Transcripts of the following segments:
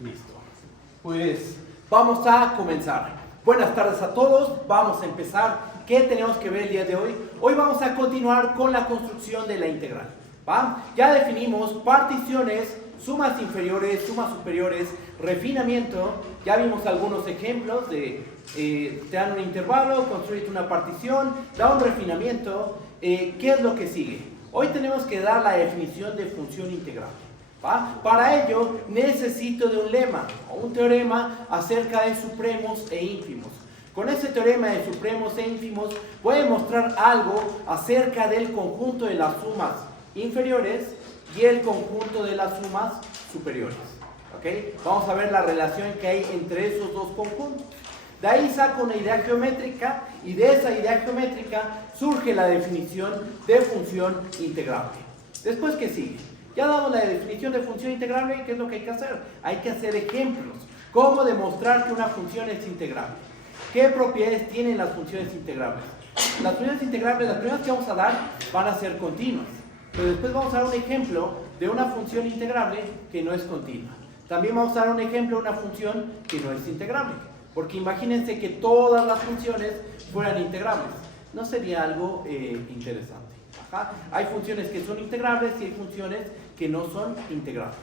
Listo. Pues vamos a comenzar. Buenas tardes a todos. Vamos a empezar. ¿Qué tenemos que ver el día de hoy? Hoy vamos a continuar con la construcción de la integral. ¿Va? Ya definimos particiones, sumas inferiores, sumas superiores, refinamiento. Ya vimos algunos ejemplos de te dan un intervalo, construye una partición, da un refinamiento. ¿Qué es lo que sigue? Hoy tenemos que dar la definición de función integral. ¿Va? Para ello necesito de un lema o un teorema acerca de supremos e ínfimos. Con ese teorema de supremos e ínfimos voy a mostrar algo acerca del conjunto de las sumas inferiores y el conjunto de las sumas superiores. ¿Okay? Vamos a ver la relación que hay entre esos dos conjuntos. De ahí saco una idea geométrica y de esa idea geométrica surge la definición de función integrable. Después, ¿qué sigue? Ya damos la definición de función integrable. ¿Qué es lo que hay que hacer? Hay que hacer ejemplos. ¿Cómo demostrar que una función es integrable? ¿Qué propiedades tienen las funciones integrables? Las funciones integrables, las primeras que vamos a dar van a ser continuas. Pero después vamos a dar un ejemplo de una función integrable que no es continua. También vamos a dar un ejemplo de una función que no es integrable. Porque imagínense que todas las funciones fueran integrables. ¿No sería algo interesante? Ajá. Hay funciones que son integrables y hay funciones que no son integrables.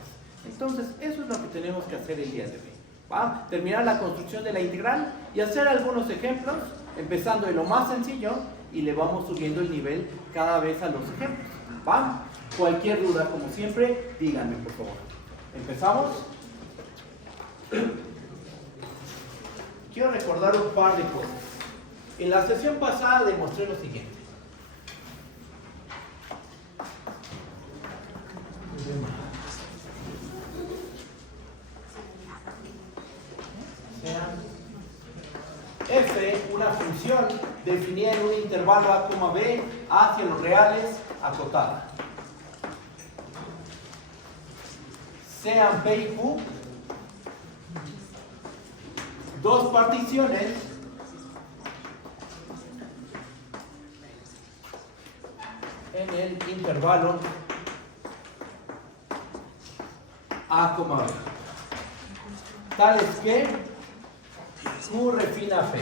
Entonces, eso es lo que tenemos que hacer el día de hoy. ¿Va? Terminar la construcción de la integral y hacer algunos ejemplos, empezando de lo más sencillo y le vamos subiendo el nivel cada vez a los ejemplos. ¿Va? Cualquier duda, como siempre, díganme por favor. ¿Empezamos? Quiero recordar un par de cosas. En la sesión pasada demostré lo siguiente. F, una función definida en un intervalo a, b hacia los reales acotada. Sean P y Q dos particiones en el intervalo a, b, tales que Q refina P.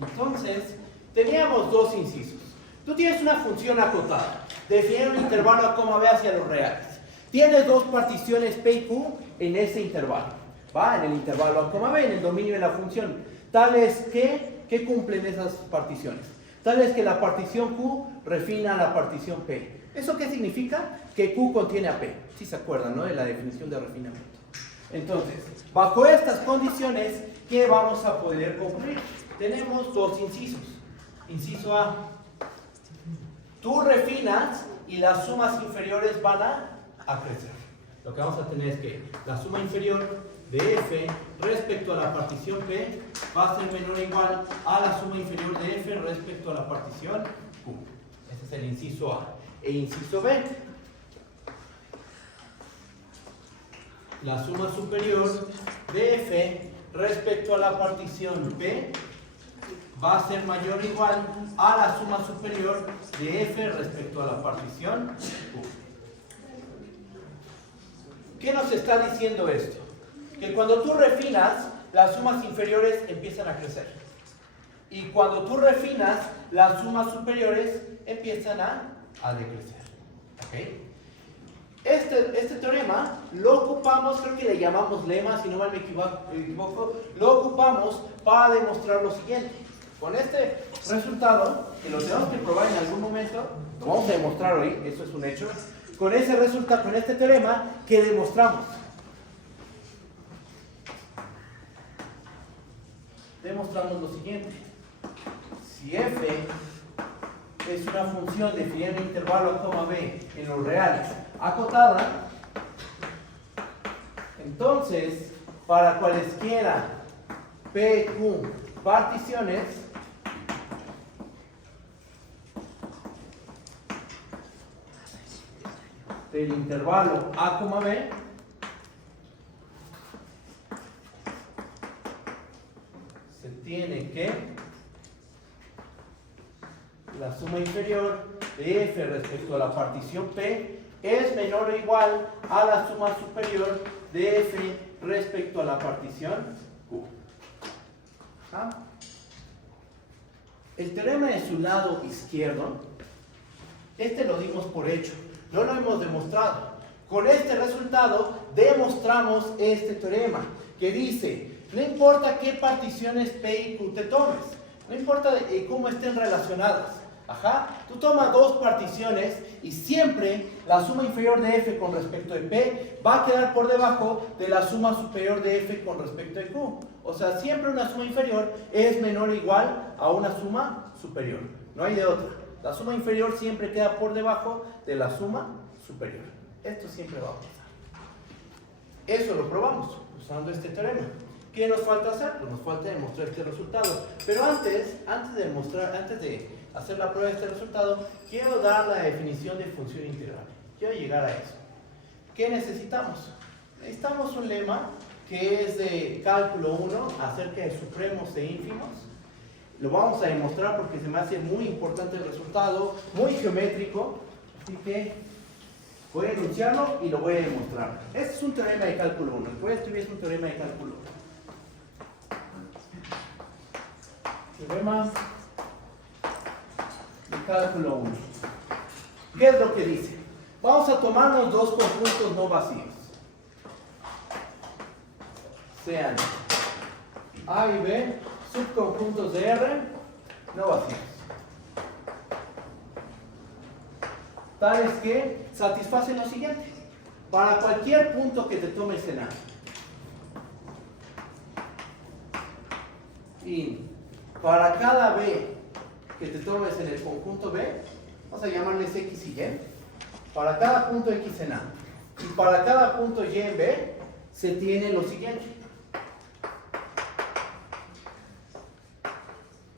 Entonces, teníamos dos incisos. Tú tienes una función acotada, definir un intervalo a, b hacia los reales. Tienes dos particiones P y Q en ese intervalo. ¿Va? En el intervalo a, b, en el dominio de la función. Tales que cumplen esas particiones. Tales que la partición Q refina a la partición P. ¿Eso qué significa? Que Q contiene a P. Si se acuerdan, ¿no? De la definición de refinamiento. Entonces, bajo estas condiciones, ¿qué vamos a poder concluir? Tenemos dos incisos. Inciso A. Tú refinas y las sumas inferiores van a crecer. Lo que vamos a tener es que la suma inferior de F respecto a la partición P va a ser menor o igual a la suma inferior de F respecto a la partición Q. Ese es el inciso A. E inciso B. La suma superior de F respecto a la partición P va a ser mayor o igual a la suma superior de F respecto a la partición Q. ¿Qué nos está diciendo esto? Que cuando tú refinas, las sumas inferiores empiezan a crecer. Y cuando tú refinas, las sumas superiores empiezan a decrecer. ¿Okay? Este teorema lo ocupamos, creo que le llamamos lema, si no mal me equivoco, lo ocupamos para demostrar lo siguiente. Con este resultado, que lo tenemos que probar en algún momento, lo vamos a demostrar hoy, eso es un hecho. Con ese resultado, con este teorema, ¿qué demostramos? Demostramos lo siguiente. Si F es una función definida en el intervalo a, b en los reales acotada, entonces para cualesquiera P, Q particiones del intervalo a, b se tiene que la suma inferior de F respecto a la partición P es menor o igual a la suma superior de F respecto a la partición Q. ¿Ah? El teorema de su lado izquierdo, este lo dimos por hecho, no lo hemos demostrado. Con este resultado demostramos este teorema que dice, no importa qué particiones P y Q te tomes, no importa cómo estén relacionadas. Tú tomas dos particiones y siempre la suma inferior de F con respecto de P va a quedar por debajo de la suma superior de F con respecto de Q. O sea, siempre una suma inferior es menor o igual a una suma superior. No hay de otra. La suma inferior siempre queda por debajo de la suma superior. Esto siempre va a pasar. Eso lo probamos usando este teorema. ¿Qué nos falta hacer? Pues nos falta demostrar este resultado. Pero antes de hacer la prueba de este resultado, quiero dar la definición de función integral. Quiero llegar a eso. ¿Qué necesitamos? Necesitamos un lema que es de cálculo 1 acerca de supremos e ínfimos. Lo vamos a demostrar porque se me hace muy importante el resultado, muy geométrico. Así que voy a enunciarlo y lo voy a demostrar. Este es un teorema de cálculo 1. Voy a escribir un teorema de cálculo 1. Teorema de cálculo 1. ¿Qué es lo que dice? Vamos a tomarnos dos conjuntos no vacíos. Sean A y B, subconjuntos de R no vacíos. Tales que satisfacen lo siguiente. Para cualquier punto que te tomes en A. Y para cada B que te tomes en el conjunto B, vamos a llamarles X y Y. Para cada punto X en A y para cada punto Y en B, se tiene lo siguiente.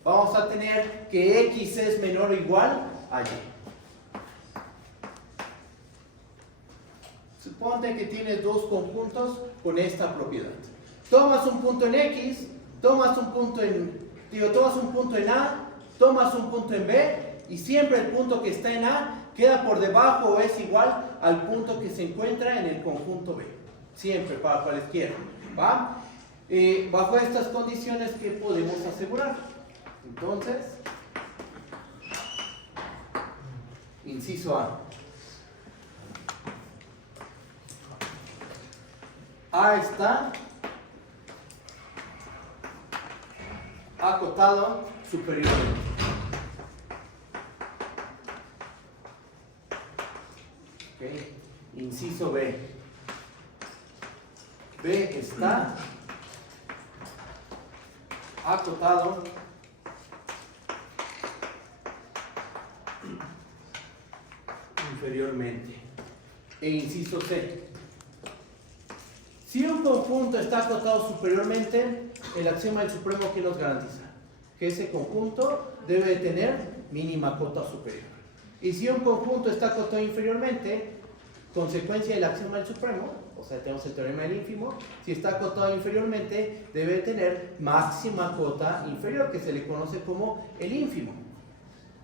Vamos a tener que X es menor o igual a Y. Suponte que tienes dos conjuntos con esta propiedad. Tomas un punto en X, tomas un punto en A, tomas un punto en B, y siempre el punto que está en A queda por debajo o es igual al punto que se encuentra en el conjunto B. Siempre, para cualquiera. ¿Va? Bajo estas condiciones, ¿qué podemos asegurar? Entonces, inciso A. A está acotado superiormente. Okay. Inciso B. B está acotado inferiormente. E inciso C. Si un conjunto está acotado superiormente, el axioma del supremo, ¿qué nos garantiza? Que ese conjunto debe de tener mínima cota superior. Y si un conjunto está acotado inferiormente, consecuencia del axioma del supremo, o sea, tenemos el teorema del ínfimo, si está acotado inferiormente, debe de tener máxima cota inferior, que se le conoce como el ínfimo.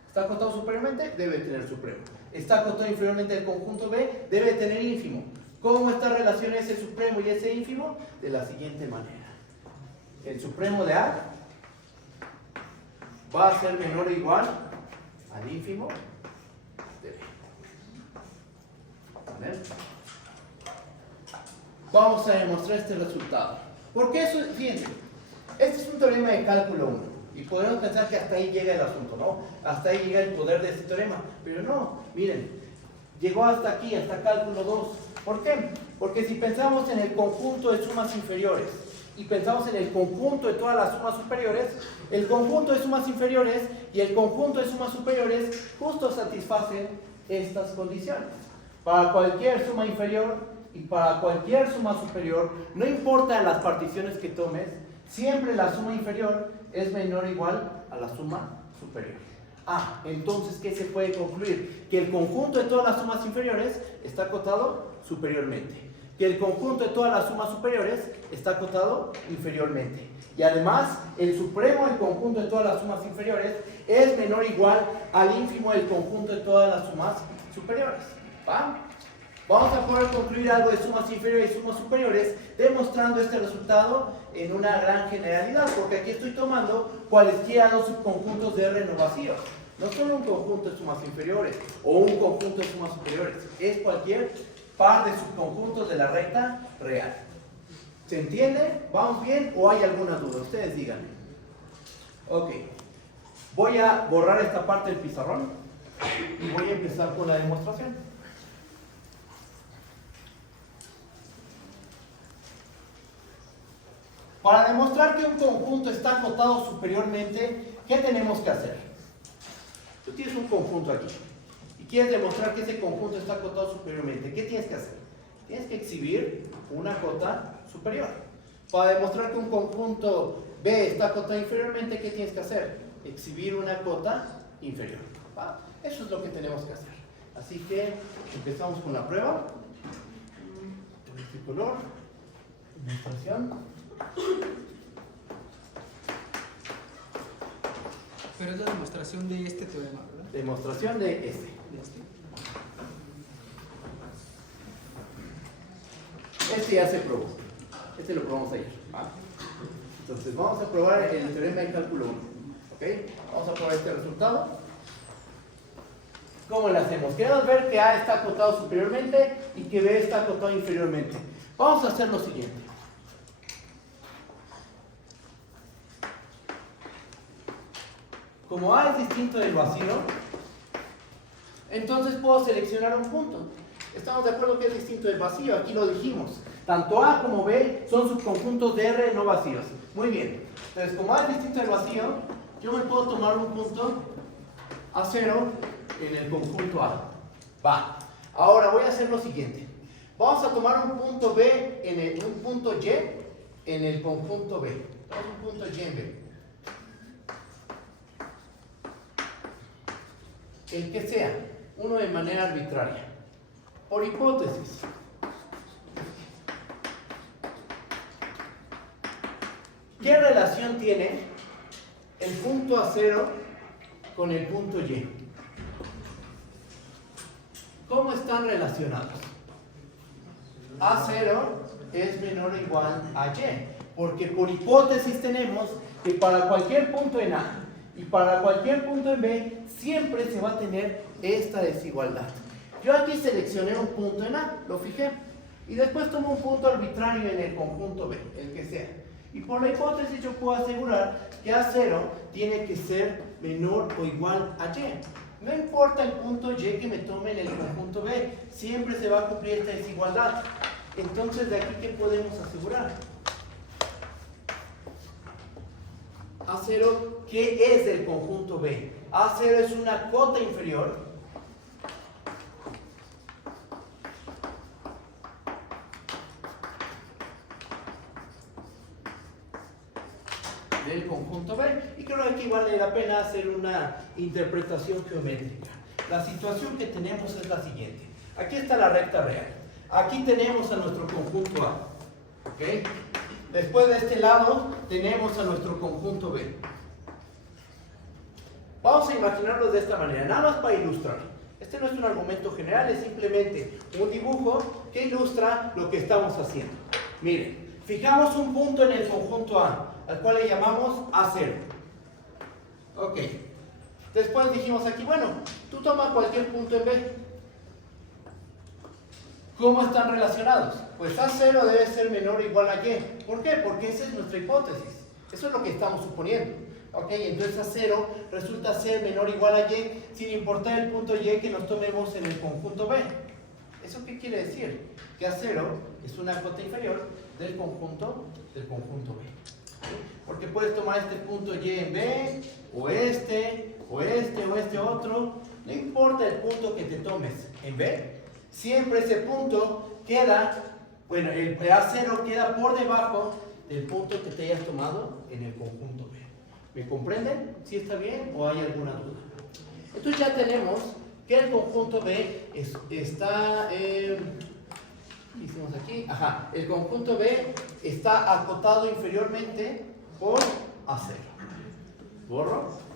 Está acotado superiormente, debe de tener supremo. Está acotado inferiormente el conjunto B, debe de tener ínfimo. ¿Cómo está relación ese supremo y ese ínfimo? De la siguiente manera. El supremo de A va a ser menor o igual al ínfimo de B. ¿Vale? Vamos a demostrar este resultado. Porque eso, fíjense, este es un teorema de cálculo 1. Y podemos pensar que hasta ahí llega el asunto, ¿no? Hasta ahí llega el poder de este teorema. Pero no, miren, llegó hasta aquí, hasta cálculo 2. ¿Por qué? Porque si pensamos en el conjunto de sumas inferiores y pensamos en el conjunto de todas las sumas superiores, el conjunto de sumas inferiores y el conjunto de sumas superiores justo satisfacen estas condiciones. Para cualquier suma inferior y para cualquier suma superior, no importa las particiones que tomes, siempre la suma inferior es menor o igual a la suma superior. Entonces, ¿qué se puede concluir? Que el conjunto de todas las sumas inferiores está acotado superiormente. Que el conjunto de todas las sumas superiores está acotado inferiormente. Y además, el supremo del conjunto de todas las sumas inferiores es menor o igual al ínfimo del conjunto de todas las sumas superiores. ¿Va? Vamos a poder concluir algo de sumas inferiores y sumas superiores demostrando este resultado en una gran generalidad, porque aquí estoy tomando cualesquiera dos subconjuntos de R no vacíos. No solo un conjunto de sumas inferiores o un conjunto de sumas superiores, es cualquier par de subconjuntos de la recta real. ¿Se entiende? ¿Vamos bien o hay alguna duda? Ustedes díganme. Ok. Voy a borrar esta parte del pizarrón y voy a empezar con la demostración. Para demostrar que un conjunto está acotado superiormente, ¿qué tenemos que hacer? Tú tienes un conjunto aquí y quieres demostrar que ese conjunto está acotado superiormente. ¿Qué tienes que hacer? Tienes que exhibir una cota superior. Para demostrar que un conjunto B está acotado inferiormente, ¿qué tienes que hacer? Exhibir una cota inferior. ¿Va? Eso es lo que tenemos que hacer. Así que empezamos con la prueba. Este color, demostración. Pero es la demostración de este teorema, ¿verdad? Demostración de este. De este. Este ya se probó. Este lo probamos ayer. ¿Va? Entonces vamos a probar el teorema de cálculo 1. ¿Ok? Vamos a probar este resultado. ¿Cómo lo hacemos? Queremos ver que A está acotado superiormente y que B está acotado inferiormente. Vamos a hacer lo siguiente. Como A es distinto del vacío, entonces puedo seleccionar un punto. ¿Estamos de acuerdo que es distinto del vacío? Aquí lo dijimos. Tanto A como B son subconjuntos de R no vacíos. Muy bien. Entonces, como A es distinto del vacío, yo me puedo tomar un punto A0 en el conjunto A. Va. Ahora voy a hacer lo siguiente. Vamos a tomar un punto B un punto Y en el conjunto B. Tomamos un punto Y en B. El que sea, uno de manera arbitraria. Por hipótesis. ¿Qué relación tiene el punto A0 con el punto Y? ¿Cómo están relacionados? A0 es menor o igual a Y, porque por hipótesis tenemos que para cualquier punto en A y para cualquier punto en B siempre se va a tener esta desigualdad. Yo aquí seleccioné un punto en A, lo fijé, y después tomo un punto arbitrario en el conjunto B, el que sea. Y por la hipótesis yo puedo asegurar que A0 tiene que ser menor o igual a Y. No importa el punto Y que me tome en el conjunto B, siempre se va a cumplir esta desigualdad. Entonces, ¿de aquí qué podemos asegurar? A0, ¿qué es del conjunto B? A0 es una cota inferior del conjunto B. Y creo que aquí vale la pena hacer una interpretación geométrica. La situación que tenemos es la siguiente. Aquí está la recta real. Aquí tenemos a nuestro conjunto A. ¿Ok? Después de este lado tenemos a nuestro conjunto B. Vamos a imaginarlo de esta manera, nada más para ilustrar. Este no es un argumento general, es simplemente un dibujo que ilustra lo que estamos haciendo. Miren, fijamos un punto en el conjunto A, al cual le llamamos A0. Ok. Después dijimos aquí, bueno, tú toma cualquier punto en B. ¿Cómo están relacionados? Pues A0 debe ser menor o igual a Y. ¿Por qué? Porque esa es nuestra hipótesis. Eso es lo que estamos suponiendo. Ok, entonces A0 resulta ser menor o igual a Y sin importar el punto Y que nos tomemos en el conjunto B. ¿Eso qué quiere decir? Que A0 es una cota inferior del conjunto B. Porque puedes tomar este punto Y en B, o este, o este, o este otro. No importa el punto que te tomes en B, siempre ese punto queda, bueno, el A0 queda por debajo del punto que te hayas tomado en el conjunto B. ¿Me comprenden? ¿Sí está bien o hay alguna duda? Entonces ya tenemos que el conjunto B está... ¿qué hicimos aquí? Ajá, el conjunto B está acotado inferiormente por A0. ¿Borro?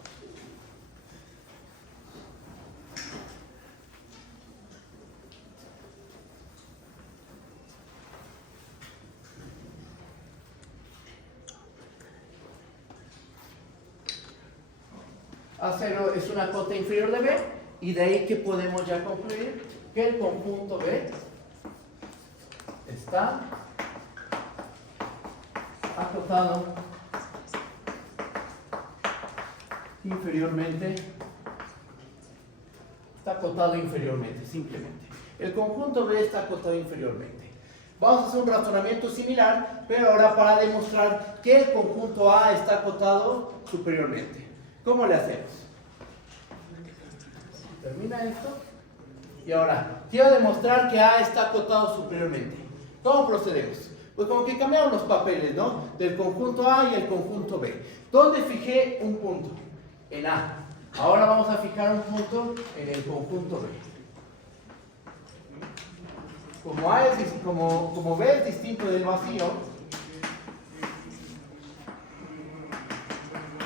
A0 es una cota inferior de B, y de ahí que podemos ya concluir que el conjunto B está acotado inferiormente. Está acotado inferiormente, simplemente. El conjunto B está acotado inferiormente. Vamos a hacer un razonamiento similar, pero ahora para demostrar que el conjunto A está acotado superiormente. ¿Cómo le hacemos? Termina esto. Y ahora, quiero demostrar que A está acotado superiormente. ¿Cómo procedemos? Pues como que cambiamos los papeles, ¿no? Del conjunto A y el conjunto B. ¿Dónde fijé un punto? En A. Ahora vamos a fijar un punto en el conjunto B. Como B es distinto del vacío,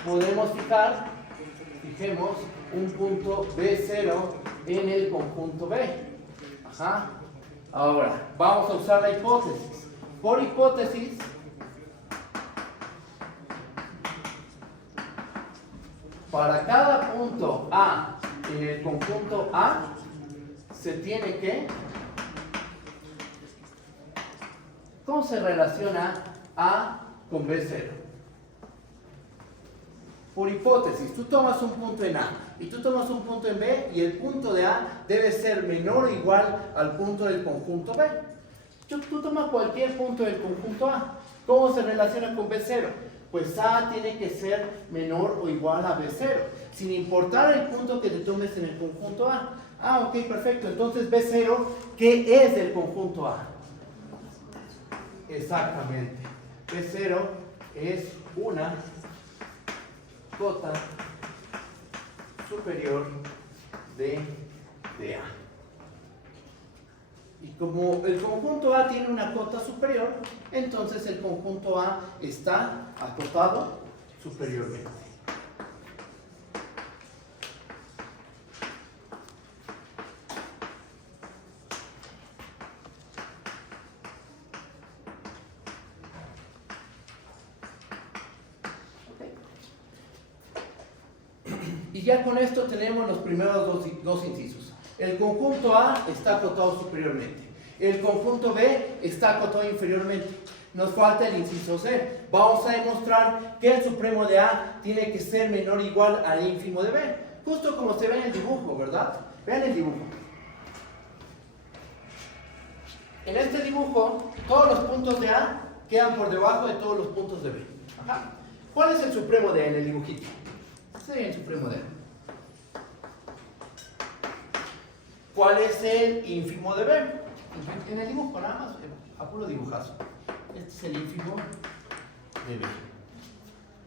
podemos fijemos un punto B0 en el conjunto B. Ajá. Ahora, vamos a usar la hipótesis. Por hipótesis, para cada punto A en el conjunto A, se tiene que... ¿Cómo se relaciona A con B0? Por hipótesis, tú tomas un punto en A y tú tomas un punto en B y el punto de A debe ser menor o igual al punto del conjunto B. Tú tomas cualquier punto del conjunto A. ¿Cómo se relaciona con B0? Pues A tiene que ser menor o igual a B0, sin importar el punto que te tomes en el conjunto A. Ah, ok, perfecto. Entonces B0, ¿qué es del conjunto A? Exactamente. B0 es una cota superior de A. Y como el conjunto A tiene una cota superior, entonces el conjunto A está acotado superiormente. Y ya con esto tenemos los primeros dos incisos. El conjunto A está acotado superiormente. El conjunto B está acotado inferiormente. Nos falta el inciso C. Vamos a demostrar que el supremo de A tiene que ser menor o igual al ínfimo de B. Justo como se ve en el dibujo, ¿verdad? Vean el dibujo. En este dibujo, todos los puntos de A quedan por debajo de todos los puntos de B. Ajá. ¿Cuál es el supremo de A en el dibujito? Este es el supremo de A. ¿Cuál es el ínfimo de B? En el dibujo, nada más, a puro dibujazo. Este es el ínfimo de B.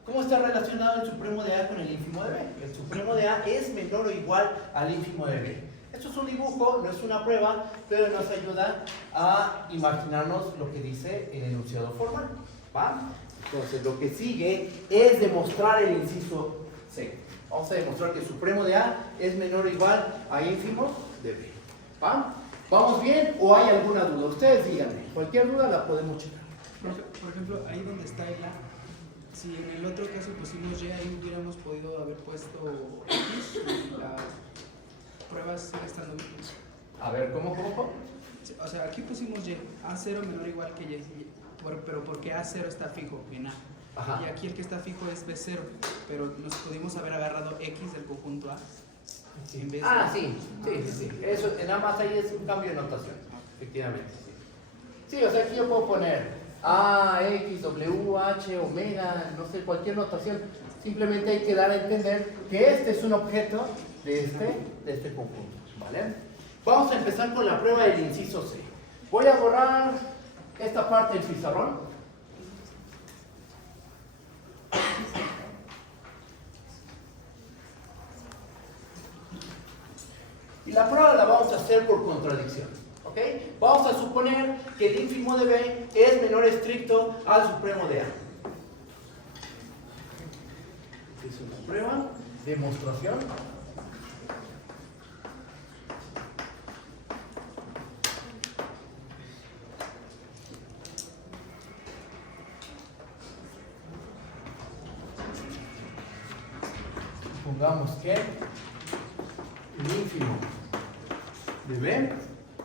¿Cómo está relacionado el supremo de A con el ínfimo de B? El supremo de A es menor o igual al ínfimo de B. Esto es un dibujo, no es una prueba, pero nos ayuda a imaginarnos lo que dice el enunciado formal. ¿Va? Entonces, lo que sigue es demostrar el inciso C. Vamos a demostrar que el supremo de A es menor o igual a ínfimo de B. ¿Va? ¿Vamos bien o hay alguna duda? Ustedes díganme. Cualquier duda la podemos checar. Por ejemplo, ahí donde está el A, si en el otro caso pusimos Y, ahí hubiéramos podido haber puesto X y las pruebas siguen estando bien. A ver, ¿cómo? O sea, aquí pusimos Y, A0 menor o igual que Y, pero porque A0 está fijo en A. Ajá. Y aquí el que está fijo es B0, pero nos pudimos haber agarrado X del conjunto A. En vez de... Sí. Eso, nada más ahí es un cambio de notación, efectivamente. Sí, o sea, aquí yo puedo poner A, X, W, H, omega, no sé, cualquier notación. Simplemente hay que dar a entender que este es un objeto de este conjunto, ¿vale? Vamos a empezar con la prueba del inciso C. Voy a borrar esta parte del pizarrón. Y la prueba la vamos a hacer por contradicción. ¿Ok? Vamos a suponer que el ínfimo de B es menor estricto al supremo de A. Es una prueba, demostración. Pongamos que el ínfimo de B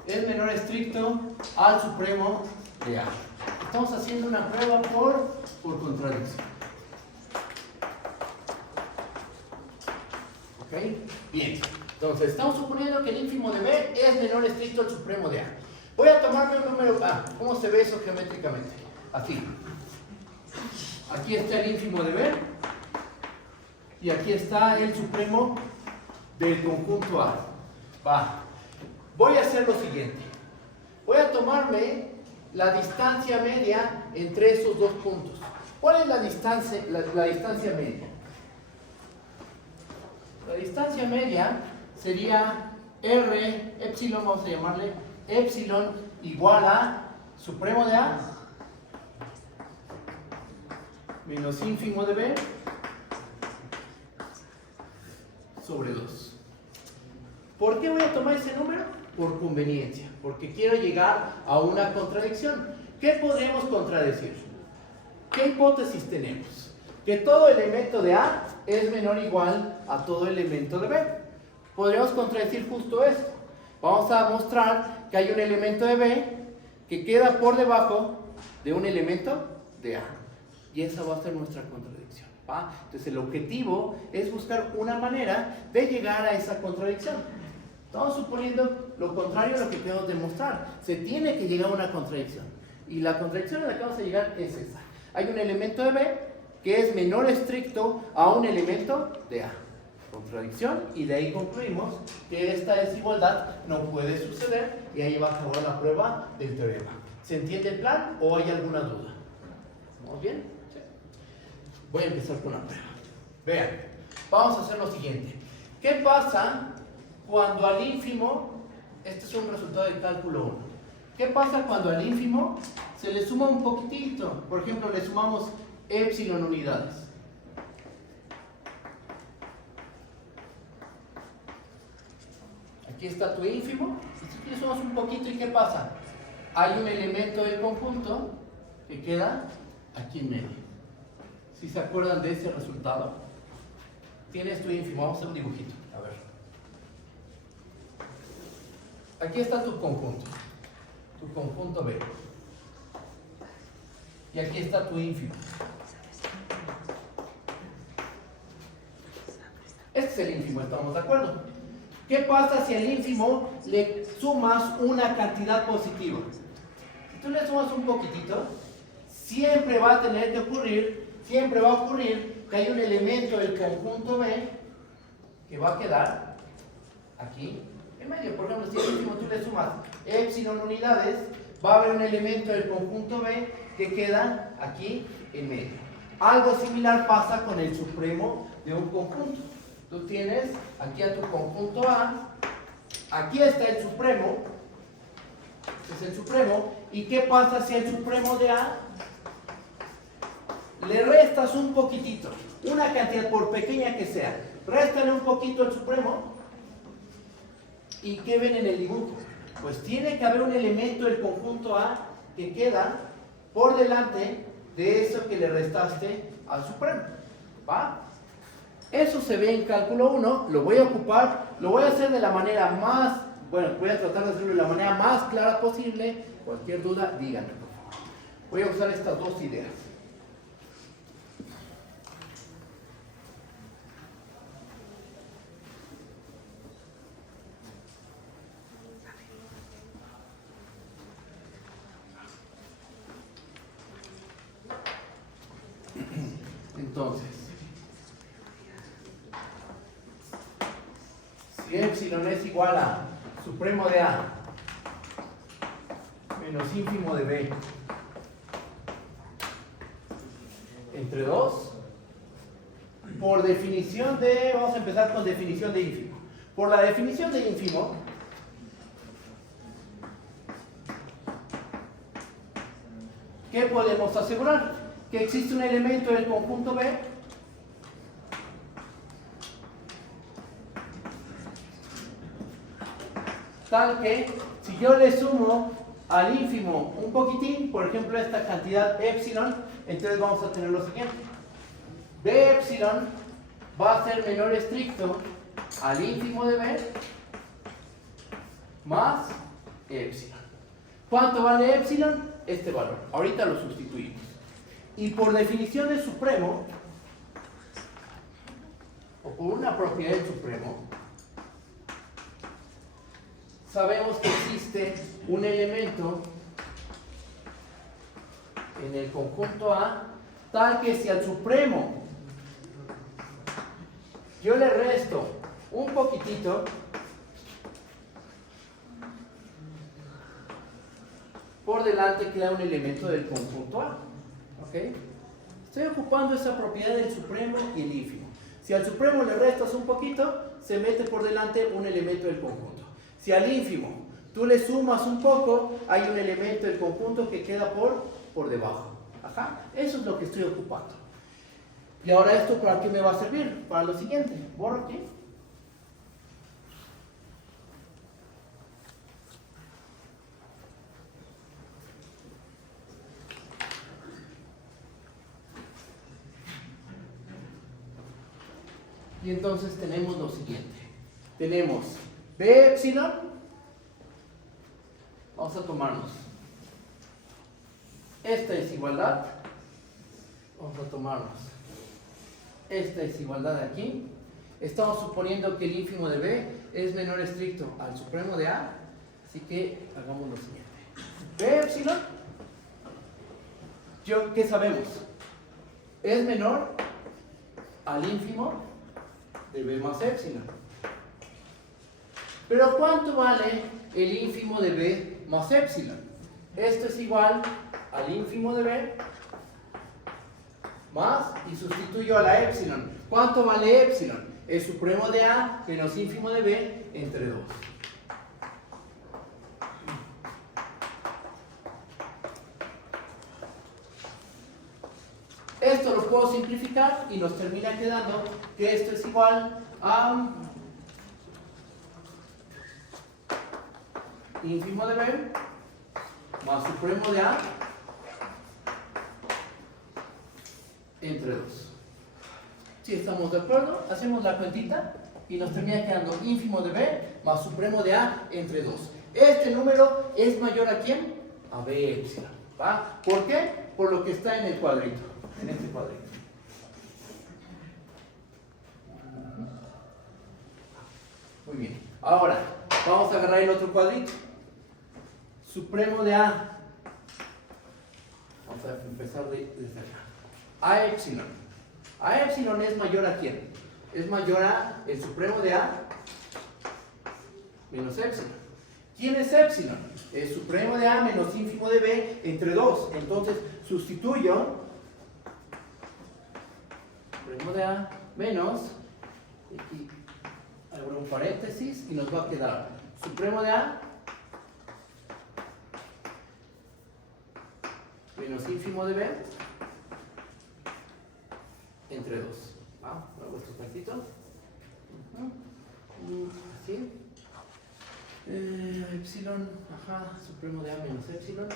es menor estricto al supremo de A. Estamos haciendo una prueba por contradicción. ¿Ok? Bien. Entonces, estamos suponiendo que el ínfimo de B es menor estricto al supremo de A. Voy a tomarme un número A. ¿Cómo se ve eso geométricamente? Así. Aquí está el ínfimo de B. Y aquí está el supremo del conjunto A. Va. Voy a hacer lo siguiente. Voy a tomarme la distancia media entre esos dos puntos. ¿Cuál es la distancia media? La distancia media sería R, epsilon, vamos a llamarle epsilon igual a supremo de A menos ínfimo de B sobre 2. ¿Por qué voy a tomar ese número? Por conveniencia, porque quiero llegar a una contradicción. ¿Qué podríamos contradecir? ¿Qué hipótesis tenemos? Que todo elemento de A es menor o igual a todo elemento de B. Podríamos contradecir justo esto. Vamos a mostrar que hay un elemento de B que queda por debajo de un elemento de A. Y esa va a ser nuestra contradicción, ¿va? Entonces el objetivo es buscar una manera de llegar a esa contradicción. Estamos suponiendo lo contrario a lo que queremos demostrar. Se tiene que llegar a una contradicción. Y la contradicción a la que vamos a llegar es esa. Hay un elemento de B que es menor estricto a un elemento de A. Contradicción, y de ahí concluimos que esta desigualdad no puede suceder, y ahí va a acabar la prueba del teorema. ¿Se entiende el plan o hay alguna duda? ¿Vamos bien? Sí. Voy a empezar con la prueba. Vean, vamos a hacer lo siguiente. ¿Qué pasa cuando al ínfimo, este es un resultado de cálculo 1, qué pasa cuando al ínfimo se le suma un poquitito? Por ejemplo, le sumamos epsilon unidades. Aquí está tu ínfimo, y le sumamos un poquito, ¿y qué pasa? Hay un elemento del conjunto que queda aquí en medio. ¿Sí se acuerdan de ese resultado? Tienes tu ínfimo, vamos a hacer un dibujito, a ver. Aquí está tu conjunto B. Y aquí está tu ínfimo. Este es el ínfimo, ¿estamos de acuerdo? ¿Qué pasa si al ínfimo le sumas una cantidad positiva? Si tú le sumas un poquitito, siempre va a tener que ocurrir, siempre va a ocurrir que hay un elemento del conjunto B que va a quedar aquí en medio. Por ejemplo, si al ínfimo tú le sumas epsilon unidades, va a haber un elemento del conjunto B que queda aquí en medio. Algo similar pasa con el supremo de un conjunto. Tú tienes aquí a tu conjunto A, aquí está el supremo, este es el supremo, ¿y qué pasa si el supremo de A le restas un poquitito, una cantidad por pequeña que sea, réstale un poquito el supremo? ¿Y qué ven en el dibujo? Pues tiene que haber un elemento del conjunto A que queda por delante de eso que le restaste al supremo, ¿va? Eso se ve en cálculo 1, lo voy a ocupar, lo voy a hacer de la manera más, bueno, voy a tratar de hacerlo de la manera más clara posible. Cualquier duda, díganme, por favor. Voy a usar estas dos ideas. Entonces, si epsilon es igual a supremo de A menos ínfimo de B entre 2, por definición de, vamos a empezar con definición de ínfimo. Por la definición de ínfimo, ¿qué podemos asegurar? Que existe un elemento del conjunto B tal que si yo le sumo al ínfimo un poquitín, por ejemplo esta cantidad epsilon, entonces vamos a tener lo siguiente: B epsilon va a ser menor estricto al ínfimo de b más epsilon. ¿Cuánto vale epsilon? Este valor. Ahorita lo sustituimos. Y por definición de supremo, o por una propiedad del supremo, sabemos que existe un elemento en el conjunto A tal que si al supremo yo le resto un poquitito, por delante queda un elemento del conjunto A. ¿Ok? Estoy ocupando esa propiedad del supremo y el ínfimo. Si al supremo le restas un poquito, se mete por delante un elemento del conjunto. Si al ínfimo tú le sumas un poco, hay un elemento del conjunto que queda por debajo. Ajá. Eso es lo que estoy ocupando. Y ahora esto, ¿para qué me va a servir? Para lo siguiente. Borro aquí. Y entonces tenemos lo siguiente. Tenemos B epsilon. Vamos a tomarnos esta desigualdad. Vamos a tomarnos esta desigualdad de aquí. Estamos suponiendo que el ínfimo de B es menor estricto al supremo de A. Así que hagamos lo siguiente. B epsilon, ¿qué sabemos? Es menor al ínfimo de B más epsilon. Pero ¿cuánto vale el ínfimo de B más epsilon? Esto es igual al ínfimo de B más, y sustituyo a la epsilon. ¿Cuánto vale epsilon? El supremo de A menos ínfimo de B entre 2. Esto lo puedo simplificar y nos termina quedando que esto es igual a ínfimo de B más supremo de A entre 2. Si estamos de acuerdo, hacemos la cuentita y nos termina quedando ínfimo de B más supremo de A entre 2. Este número es mayor ¿a quién? A B epsilon. ¿Va? ¿Por qué? Por lo que está en el cuadrito, en este cuadrito. Muy bien. Ahora, vamos a agarrar el otro cuadrito. Supremo de A. Vamos a empezar desde acá. A epsilon. A epsilon es mayor ¿a quién? Es mayor a el supremo de A menos epsilon. ¿Quién es epsilon? El supremo de A menos ínfimo de B entre 2. Entonces sustituyo supremo de A menos, aquí abro un paréntesis y nos va a quedar supremo de A menos ínfimo de B entre 2. Hago esto tantito. Así. Epsilon, supremo de A menos epsilon.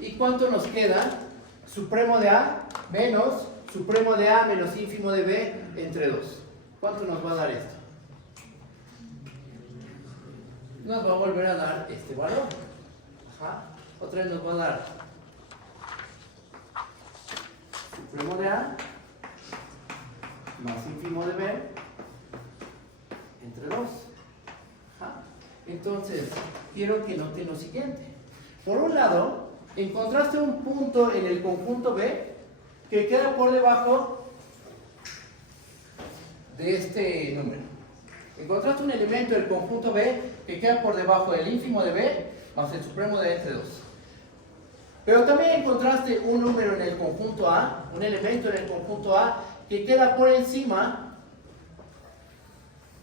¿Y cuánto nos queda? Supremo de A menos supremo de A menos ínfimo de B entre 2. ¿Cuánto nos va a dar esto? Nos va a volver a dar este valor. Otra vez nos va a dar supremo de A más ínfimo de B entre 2. Entonces, quiero que noten lo siguiente. Por un lado, encontraste un punto en el conjunto B que queda por debajo de este número. Encontraste un elemento del conjunto B que queda por debajo del ínfimo de B más el supremo de entre 2. Pero también encontraste un número en el conjunto A, un elemento en el conjunto A que queda por encima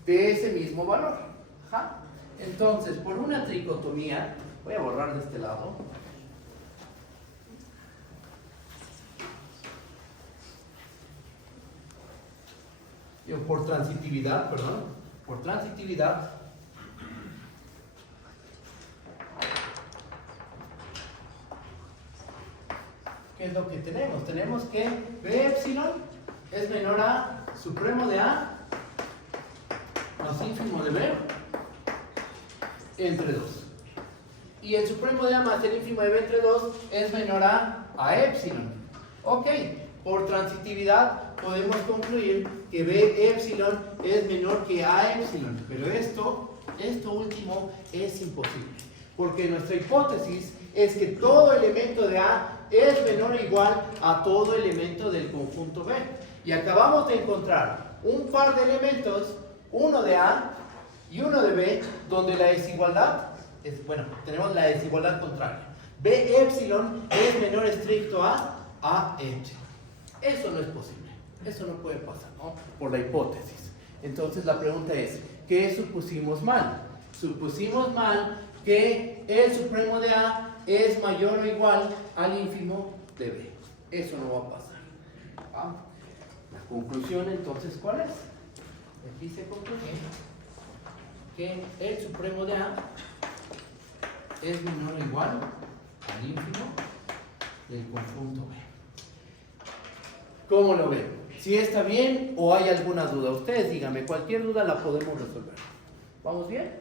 de ese mismo valor. Entonces, por una tricotomía, voy a borrar de este lado. Por transitividad, por transitividad, ok, ¿qué es lo que tenemos? Tenemos que B epsilon es menor a supremo de A más ínfimo de B entre 2. Y el supremo de A más el ínfimo de B entre 2 es menor a epsilon. Ok, por transitividad podemos concluir que B epsilon es menor que A epsilon. Pero esto último es imposible. Porque nuestra hipótesis es que todo elemento de A es menor o igual a todo elemento del conjunto B. Y acabamos de encontrar un par de elementos, uno de A y uno de B, donde la desigualdad es, bueno, tenemos la desigualdad contraria. B epsilon es menor estricto a epsilon. Eso no es posible. Eso no puede pasar, ¿no? Por la hipótesis. Entonces la pregunta es, ¿qué supusimos mal? Supusimos mal que el supremo de A es mayor o igual al ínfimo de B. Eso no va a pasar. ¿Ah? La conclusión entonces, ¿cuál es? Aquí se concluye que el supremo de A es menor o igual al ínfimo del conjunto B. ¿Cómo lo ven? ¿Si está bien o hay alguna duda? Ustedes díganme, cualquier duda la podemos resolver. ¿Vamos bien?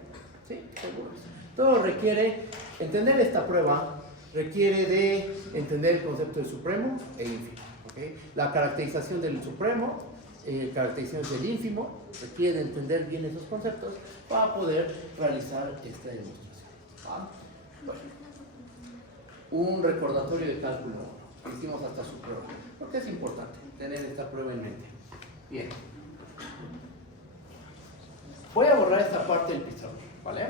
¿Sí? Seguros. Todo requiere, entender esta prueba, requiere de entender el concepto de supremo e ínfimo. ¿Okay? La caracterización del supremo, caracterización del ínfimo, requiere de entender bien esos conceptos para poder realizar esta demostración. ¿Va? Bueno, un recordatorio de cálculo que hicimos hasta su prueba, porque es importante tener esta prueba en mente. Bien. Voy a borrar esta parte del pizarrón, ¿vale?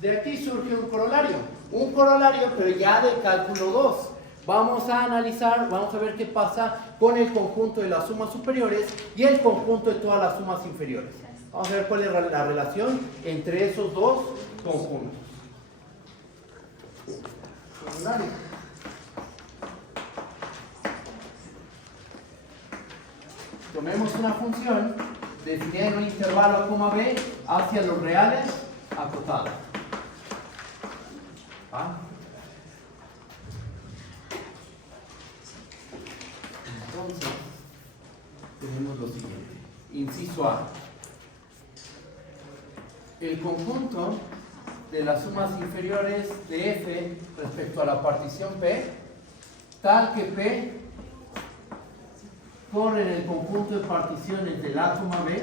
De aquí surge un corolario, pero ya de cálculo 2. Vamos a analizar, vamos a ver qué pasa con el conjunto de las sumas superiores y el conjunto de todas las sumas inferiores. Vamos a ver cuál es la relación entre esos dos conjuntos. Corolario. Tomemos una función definida en un intervalo a coma b hacia los reales acotados. ¿Ah? Entonces, tenemos lo siguiente. Inciso A. El conjunto de las sumas inferiores de f respecto a la partición P, tal que P corre en el conjunto de particiones del A, B.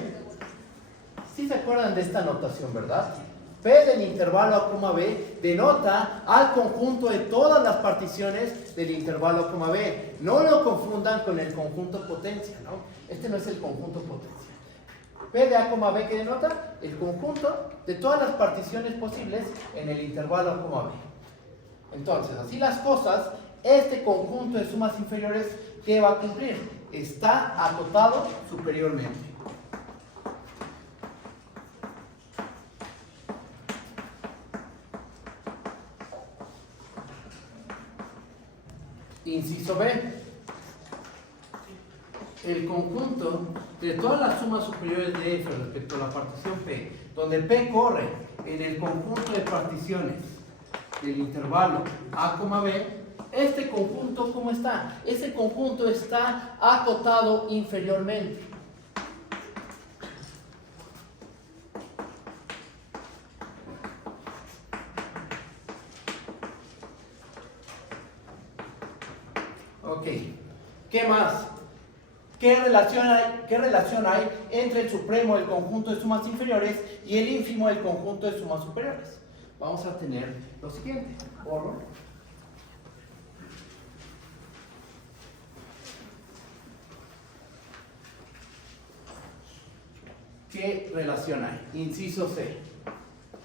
¿Sí se acuerdan de esta notación, verdad? P del intervalo A, B denota al conjunto de todas las particiones del intervalo A, B. No lo confundan con el conjunto potencia, ¿no? Este no es el conjunto potencia. P de A, B, ¿qué denota? El conjunto de todas las particiones posibles en el intervalo A, B. Entonces, así las cosas, este conjunto de sumas inferiores, ¿qué va a cumplir? Está acotado superiormente. Inciso B. El conjunto de todas las sumas superiores de f respecto a la partición P, donde P corre en el conjunto de particiones del intervalo A, B, este conjunto, ¿cómo está? Ese conjunto está acotado inferiormente. Ok, ¿qué más? ¿Qué relación hay entre el supremo del conjunto de sumas inferiores y el ínfimo del conjunto de sumas superiores? Vamos a tener lo siguiente. Borro. ¿Qué relación hay? Inciso C.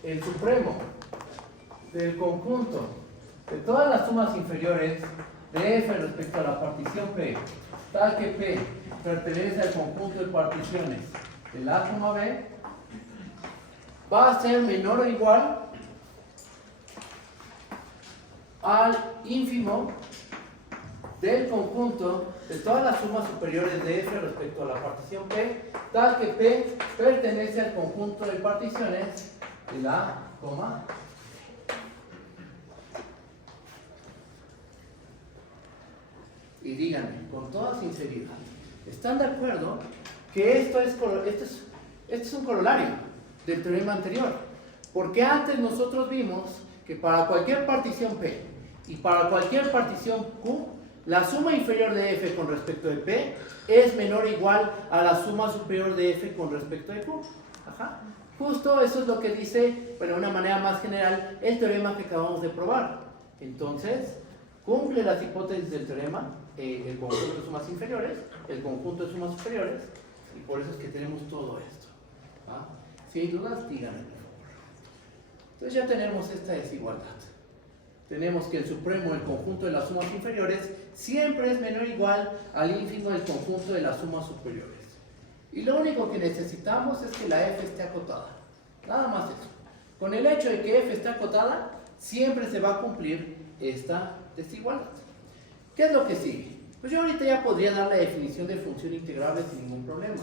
El supremo del conjunto de todas las sumas inferiores de f respecto a la partición P, tal que P pertenece al conjunto de particiones del A, B, va a ser menor o igual al ínfimo del conjunto de todas las sumas superiores de F respecto a la partición P, tal que P pertenece al conjunto de particiones de la coma. Y díganme, con toda sinceridad, ¿están de acuerdo que esto es un corolario del teorema anterior? Porque antes nosotros vimos que para cualquier partición P y para cualquier partición Q, la suma inferior de F con respecto de P es menor o igual a la suma superior de F con respecto de Q. Ajá. Justo eso es lo que dice, bueno, de una manera más general, el teorema que acabamos de probar. Entonces, cumple las hipótesis del teorema, el conjunto de sumas inferiores, el conjunto de sumas superiores, y por eso es que tenemos todo esto. ¿Ah? Si hay dudas, díganme, por favor. Entonces ya tenemos esta desigualdad. Tenemos que el supremo del conjunto de las sumas inferiores siempre es menor o igual al ínfimo del conjunto de las sumas superiores. Y lo único que necesitamos es que la F esté acotada. Nada más eso. Con el hecho de que F esté acotada, siempre se va a cumplir esta desigualdad. ¿Qué es lo que sigue? Pues yo ahorita ya podría dar la definición de función integrable sin ningún problema.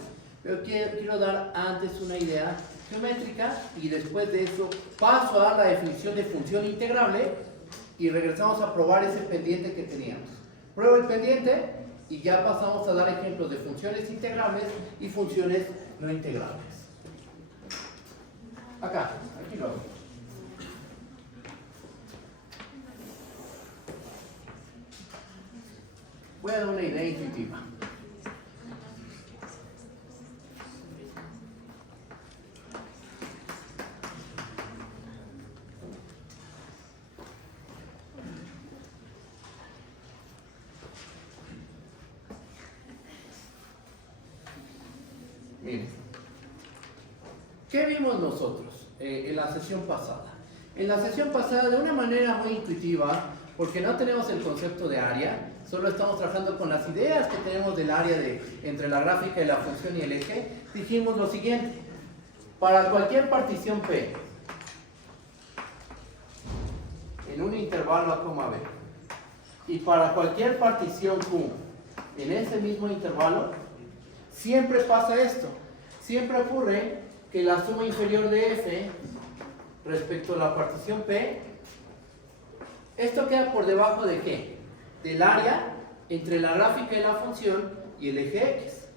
Pero quiero dar antes una idea geométrica y después de eso paso a dar la definición de función integrable y regresamos a probar ese pendiente que teníamos. Pruebo el pendiente y ya pasamos a dar ejemplos de funciones integrables y funciones no integrables. Aquí lo hago. Voy a dar una idea intuitiva. Miren, ¿qué vimos nosotros en la sesión pasada? En la sesión pasada, de una manera muy intuitiva, porque no tenemos el concepto de área, solo estamos trabajando con las ideas que tenemos del área entre la gráfica de la función y el eje, dijimos lo siguiente: para cualquier partición P en un intervalo A, B, y para cualquier partición Q en ese mismo intervalo, siempre pasa esto. Siempre ocurre que la suma inferior de F respecto a la partición P, esto queda por debajo de ¿qué? Del área entre la gráfica de la función y el eje X.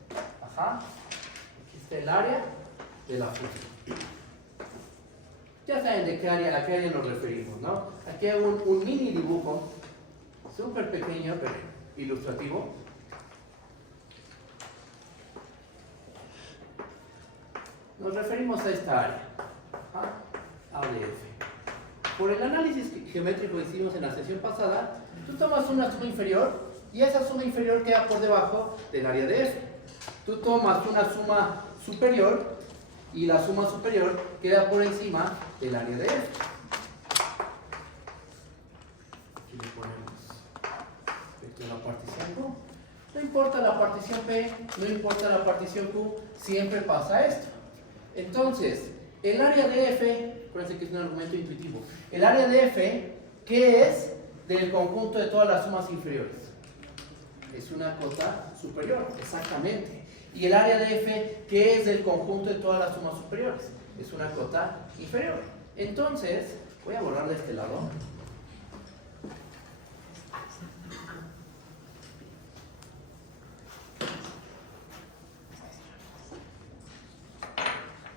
Ajá. Aquí está el área de la función. Ya saben de a qué área nos referimos, ¿no? Aquí hago un mini dibujo, súper pequeño, pero ilustrativo. Nos referimos a esta área, A de F. Por el análisis geométrico que hicimos en la sesión pasada, tú tomas una suma inferior y esa suma inferior queda por debajo del área de F. Tú tomas una suma superior y la suma superior queda por encima del área de F. Aquí le ponemos respecto a la partición Q. No importa la partición P, no importa la partición Q, siempre pasa esto. Entonces, el área de F, acuérdense que es un argumento intuitivo, el área de F, ¿qué es del conjunto de todas las sumas inferiores? Es una cota superior, exactamente. Y el área de F, ¿qué es del conjunto de todas las sumas superiores? Es una cota inferior. Entonces, voy a borrar de este lado.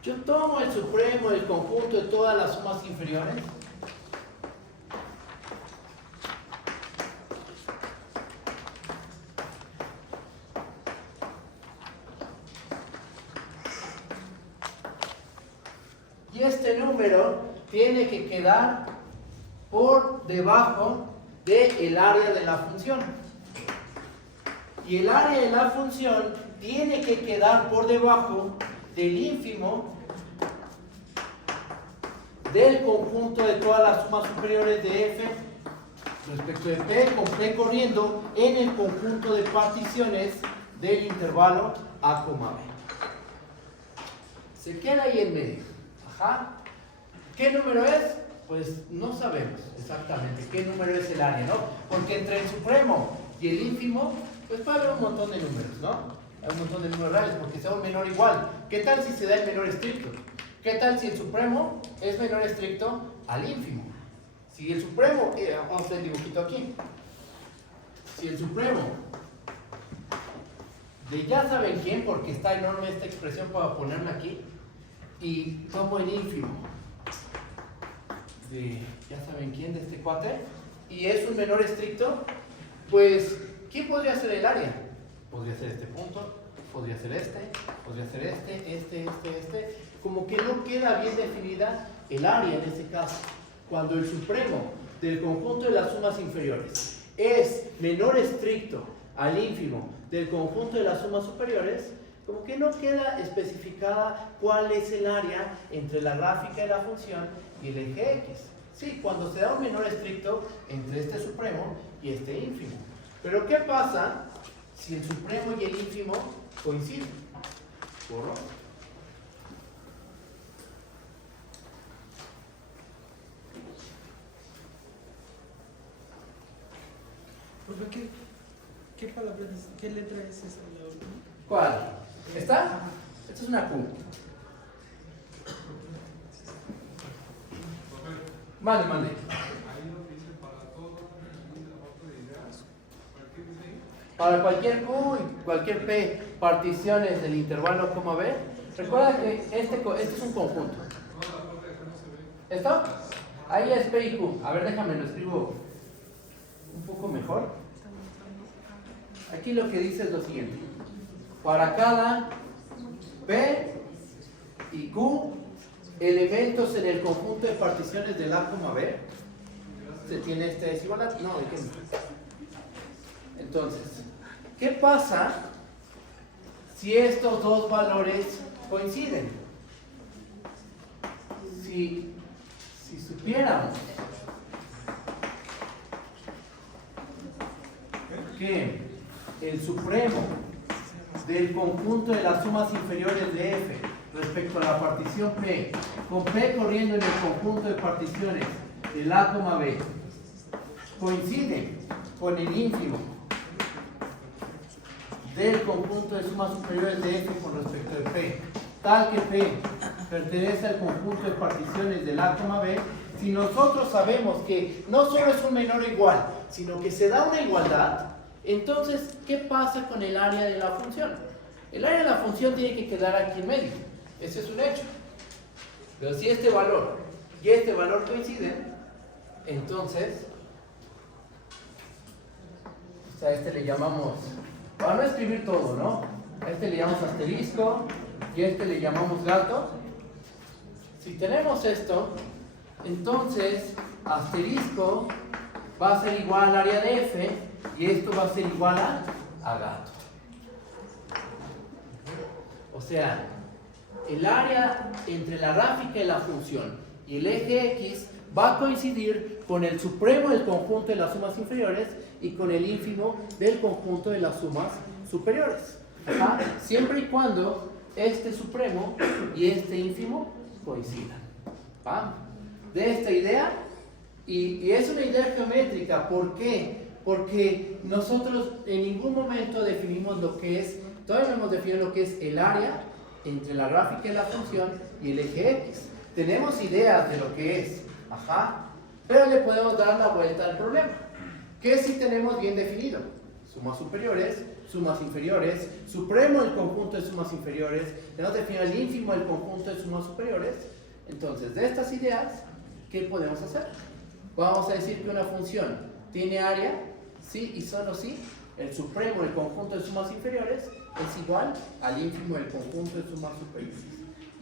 Yo tomo el supremo del conjunto de todas las sumas inferiores. Y este número tiene que quedar por debajo del área de la función. Y el área de la función tiene que quedar por debajo del ínfimo del conjunto de todas las sumas superiores de F respecto de P, con P corriendo en el conjunto de particiones del intervalo A, B. Se queda ahí en medio. Ajá. ¿Qué número es? Pues no sabemos exactamente qué número es el área, ¿no? Porque entre el supremo y el ínfimo, pues puede haber un montón de números, ¿no? Hay un montón de números reales porque sea un menor igual. ¿Qué tal si se da el menor estricto? ¿Qué tal si el supremo es menor estricto al ínfimo? Si el supremo, vamos a hacer el dibujito aquí. Si el supremo de ya saben quién, porque está enorme esta expresión para ponerla aquí, y tomo el ínfimo de ya saben quién, de este cuate, y es un menor estricto, pues, ¿quién podría ser el área? Podría ser este punto, podría ser este, podría ser este. Como que no queda bien definida el área en este caso. Cuando el supremo del conjunto de las sumas inferiores es menor estricto al ínfimo del conjunto de las sumas superiores, como que no queda especificada cuál es el área entre la gráfica de la función y el eje X. Sí, cuando se da un menor estricto entre este supremo y este ínfimo. Pero ¿qué pasa si el supremo y el ínfimo coinciden? ¿Borro? Profe, ¿qué palabra dice? ¿Qué letra es esa? La última. ¿Cuál? ¿Esta? Esta es una Q. Mande. Para cualquier Q y cualquier P, particiones del intervalo coma B, recuerda que este es un conjunto. ¿Esto? Ahí es P y Q. A ver, déjame lo escribo un poco mejor. Aquí lo que dice es lo siguiente. Para cada P y Q elementos en el conjunto de particiones del A, B, se tiene esta desigualdad. No, ¿de qué? Entonces, ¿qué pasa si estos dos valores coinciden? Si supiéramos que el supremo del conjunto de las sumas inferiores de F respecto a la partición P, con P corriendo en el conjunto de particiones del A, B, coincide con el ínfimo del conjunto de sumas superiores de F con respecto de P, tal que P pertenece al conjunto de particiones del A, B, si nosotros sabemos que no solo es un menor o igual, sino que se da una igualdad, entonces, ¿qué pasa con el área de la función? El área de la función tiene que quedar aquí en medio. Ese es un hecho. Pero si este valor y este valor coinciden, entonces, a este le llamamos, para no escribir todo, ¿no? A este le llamamos asterisco y a este le llamamos gato. Si tenemos esto, entonces asterisco va a ser igual al área de F y esto va a ser igual a gato. O sea, el área entre la gráfica de la función y el eje X va a coincidir con el supremo del conjunto de las sumas inferiores y con el ínfimo del conjunto de las sumas superiores. ¿Ah? Siempre y cuando este supremo y este ínfimo coincidan. ¿Ah? De esta idea, y es una idea geométrica. ¿Por qué? Porque nosotros en ningún momento definimos lo que es, todavía no hemos definido lo que es el área entre la gráfica de la función y el eje X. Tenemos ideas de lo que es, pero le podemos dar la vuelta al problema. ¿Qué sí tenemos bien definido? Sumas superiores, sumas inferiores, supremo del conjunto de sumas inferiores, tenemos definido el ínfimo del conjunto de sumas superiores. Entonces, de estas ideas, ¿qué podemos hacer? Vamos a decir que una función tiene área, sí y solo si el supremo del conjunto de sumas inferiores es igual al ínfimo del conjunto de sumas superiores.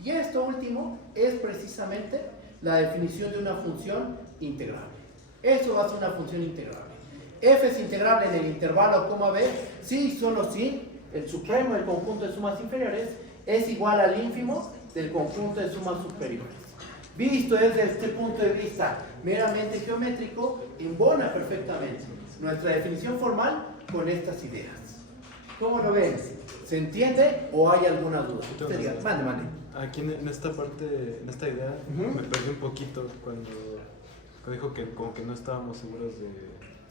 Y esto último es precisamente la definición de una función integrable. Eso va a ser una función integrable. F es integrable en el intervalo coma B, sí y solo si el supremo del conjunto de sumas inferiores es igual al ínfimo del conjunto de sumas superiores. Visto desde este punto de vista meramente geométrico, embona perfectamente nuestra definición formal con estas ideas. ¿Cómo lo ven? ¿Se entiende o hay alguna duda? Mande. Aquí en esta parte, en esta idea, me perdí un poquito cuando dijo que como que no estábamos seguros de...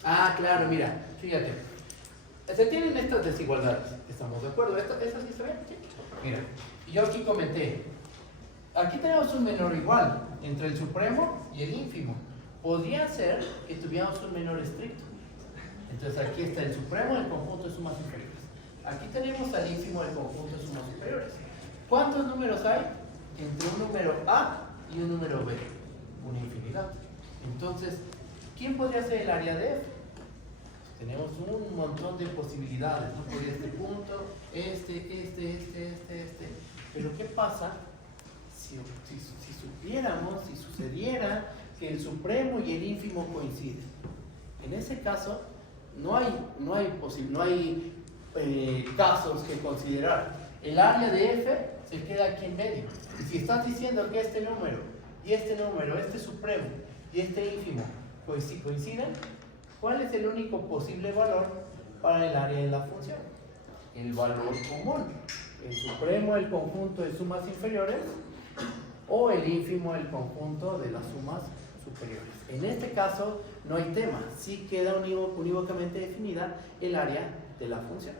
Ah, claro, mira, fíjate. Se tienen estas desigualdades, ¿estamos de acuerdo? ¿Eso sí se ve? ¿Sí? Mira, yo aquí comenté, aquí tenemos un menor igual entre el supremo y el ínfimo. Podría ser que tuviéramos un menor estricto. Entonces aquí está el supremo, el conjunto de sumas inferiores. Aquí tenemos al ínfimo del conjunto de sumas superiores. ¿Cuántos números hay? Entre un número A y un número B. Una infinidad. Entonces, ¿quién podría ser el área de F? Tenemos un montón de posibilidades, ¿no? Podría este punto, este. Pero ¿qué pasa si supiéramos, si sucediera que el supremo y el ínfimo coinciden? En ese caso, no hay casos que considerar. El área de F se queda aquí en medio. Y si estás diciendo que este número, este supremo y este ínfimo coinciden, ¿cuál es el único posible valor para el área de la función? El valor común. El supremo, el conjunto de sumas inferiores, o el ínfimo, el conjunto de las sumas superiores. En este caso no hay tema, sí queda unívocamente definida el área de la función.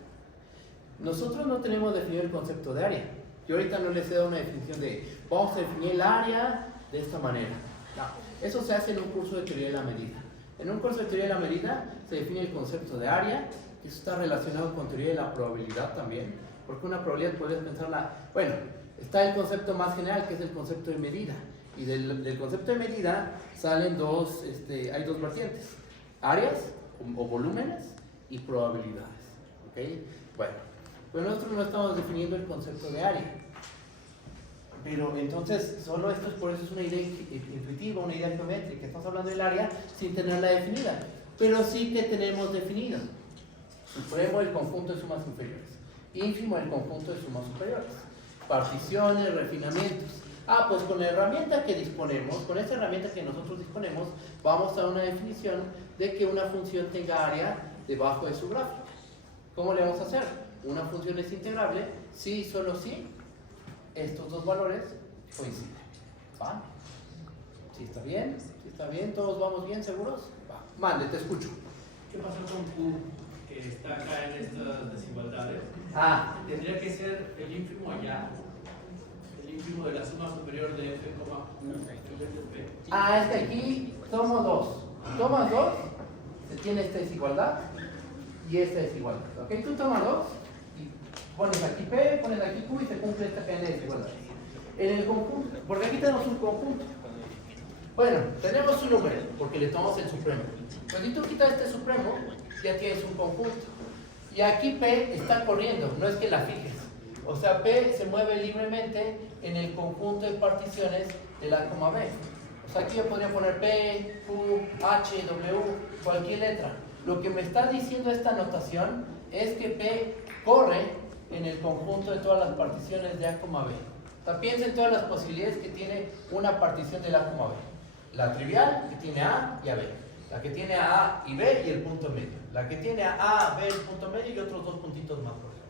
Nosotros no tenemos definido el concepto de área. Yo ahorita no les he dado una definición de vamos a definir el área de esta manera. No, eso se hace en un curso de teoría de la medida. En un curso de teoría de la medida se define el concepto de área, y eso está relacionado con teoría de la probabilidad también, porque una probabilidad puedes pensarla, bueno, está el concepto más general que es el concepto de medida, y del concepto de medida salen hay dos vertientes, áreas o volúmenes y probabilidades, ¿ok? Bueno, pero nosotros no estamos definiendo el concepto de área. Pero entonces, solo esto por eso es una idea intuitiva, una idea geométrica. Estamos hablando del área sin tenerla definida. Pero sí que tenemos definido. Supremo el conjunto de sumas inferiores. Ínfimo el conjunto de sumas superiores. Particiones, refinamientos. Pues con la herramienta que disponemos, con esta herramienta que nosotros disponemos, vamos a una definición de que una función tenga área debajo de su gráfico. ¿Cómo le vamos a hacer? Una función es integrable si, solo si, estos dos valores coinciden. ¿Va? ¿Sí está bien? ¿Sí está bien? ¿Todos vamos bien? ¿Seguros? Va. Mande, te escucho. ¿Qué pasa con Q, que está acá en estas desigualdades? Tendría que ser el ínfimo allá, el ínfimo de la suma superior de F, en vez de P. Es que aquí tomo dos. Tomas dos, se tiene esta desigualdad y esta desigualdad. ¿Ok? Tú tomas dos y pones aquí P, pones aquí Q y se cumple esta cadena de desigualdad. En el conjunto, porque aquí tenemos un conjunto. Bueno, tenemos un número, porque le tomamos el supremo. Pues si tú quitas este supremo, ya tienes un conjunto. Y aquí P está corriendo, no es que la fijes. O sea, P se mueve libremente en el conjunto de particiones de la coma B. O sea, aquí yo podría poner P, Q, H, W, cualquier letra. Lo que me está diciendo esta notación es que P corre en el conjunto de todas las particiones de A, B. O sea, piensa en todas las posibilidades que tiene una partición de A, B. La trivial, que tiene A y AB. La que tiene a A y B y el punto medio. La que tiene a A, B, el punto medio y otros dos puntitos más, por ejemplo.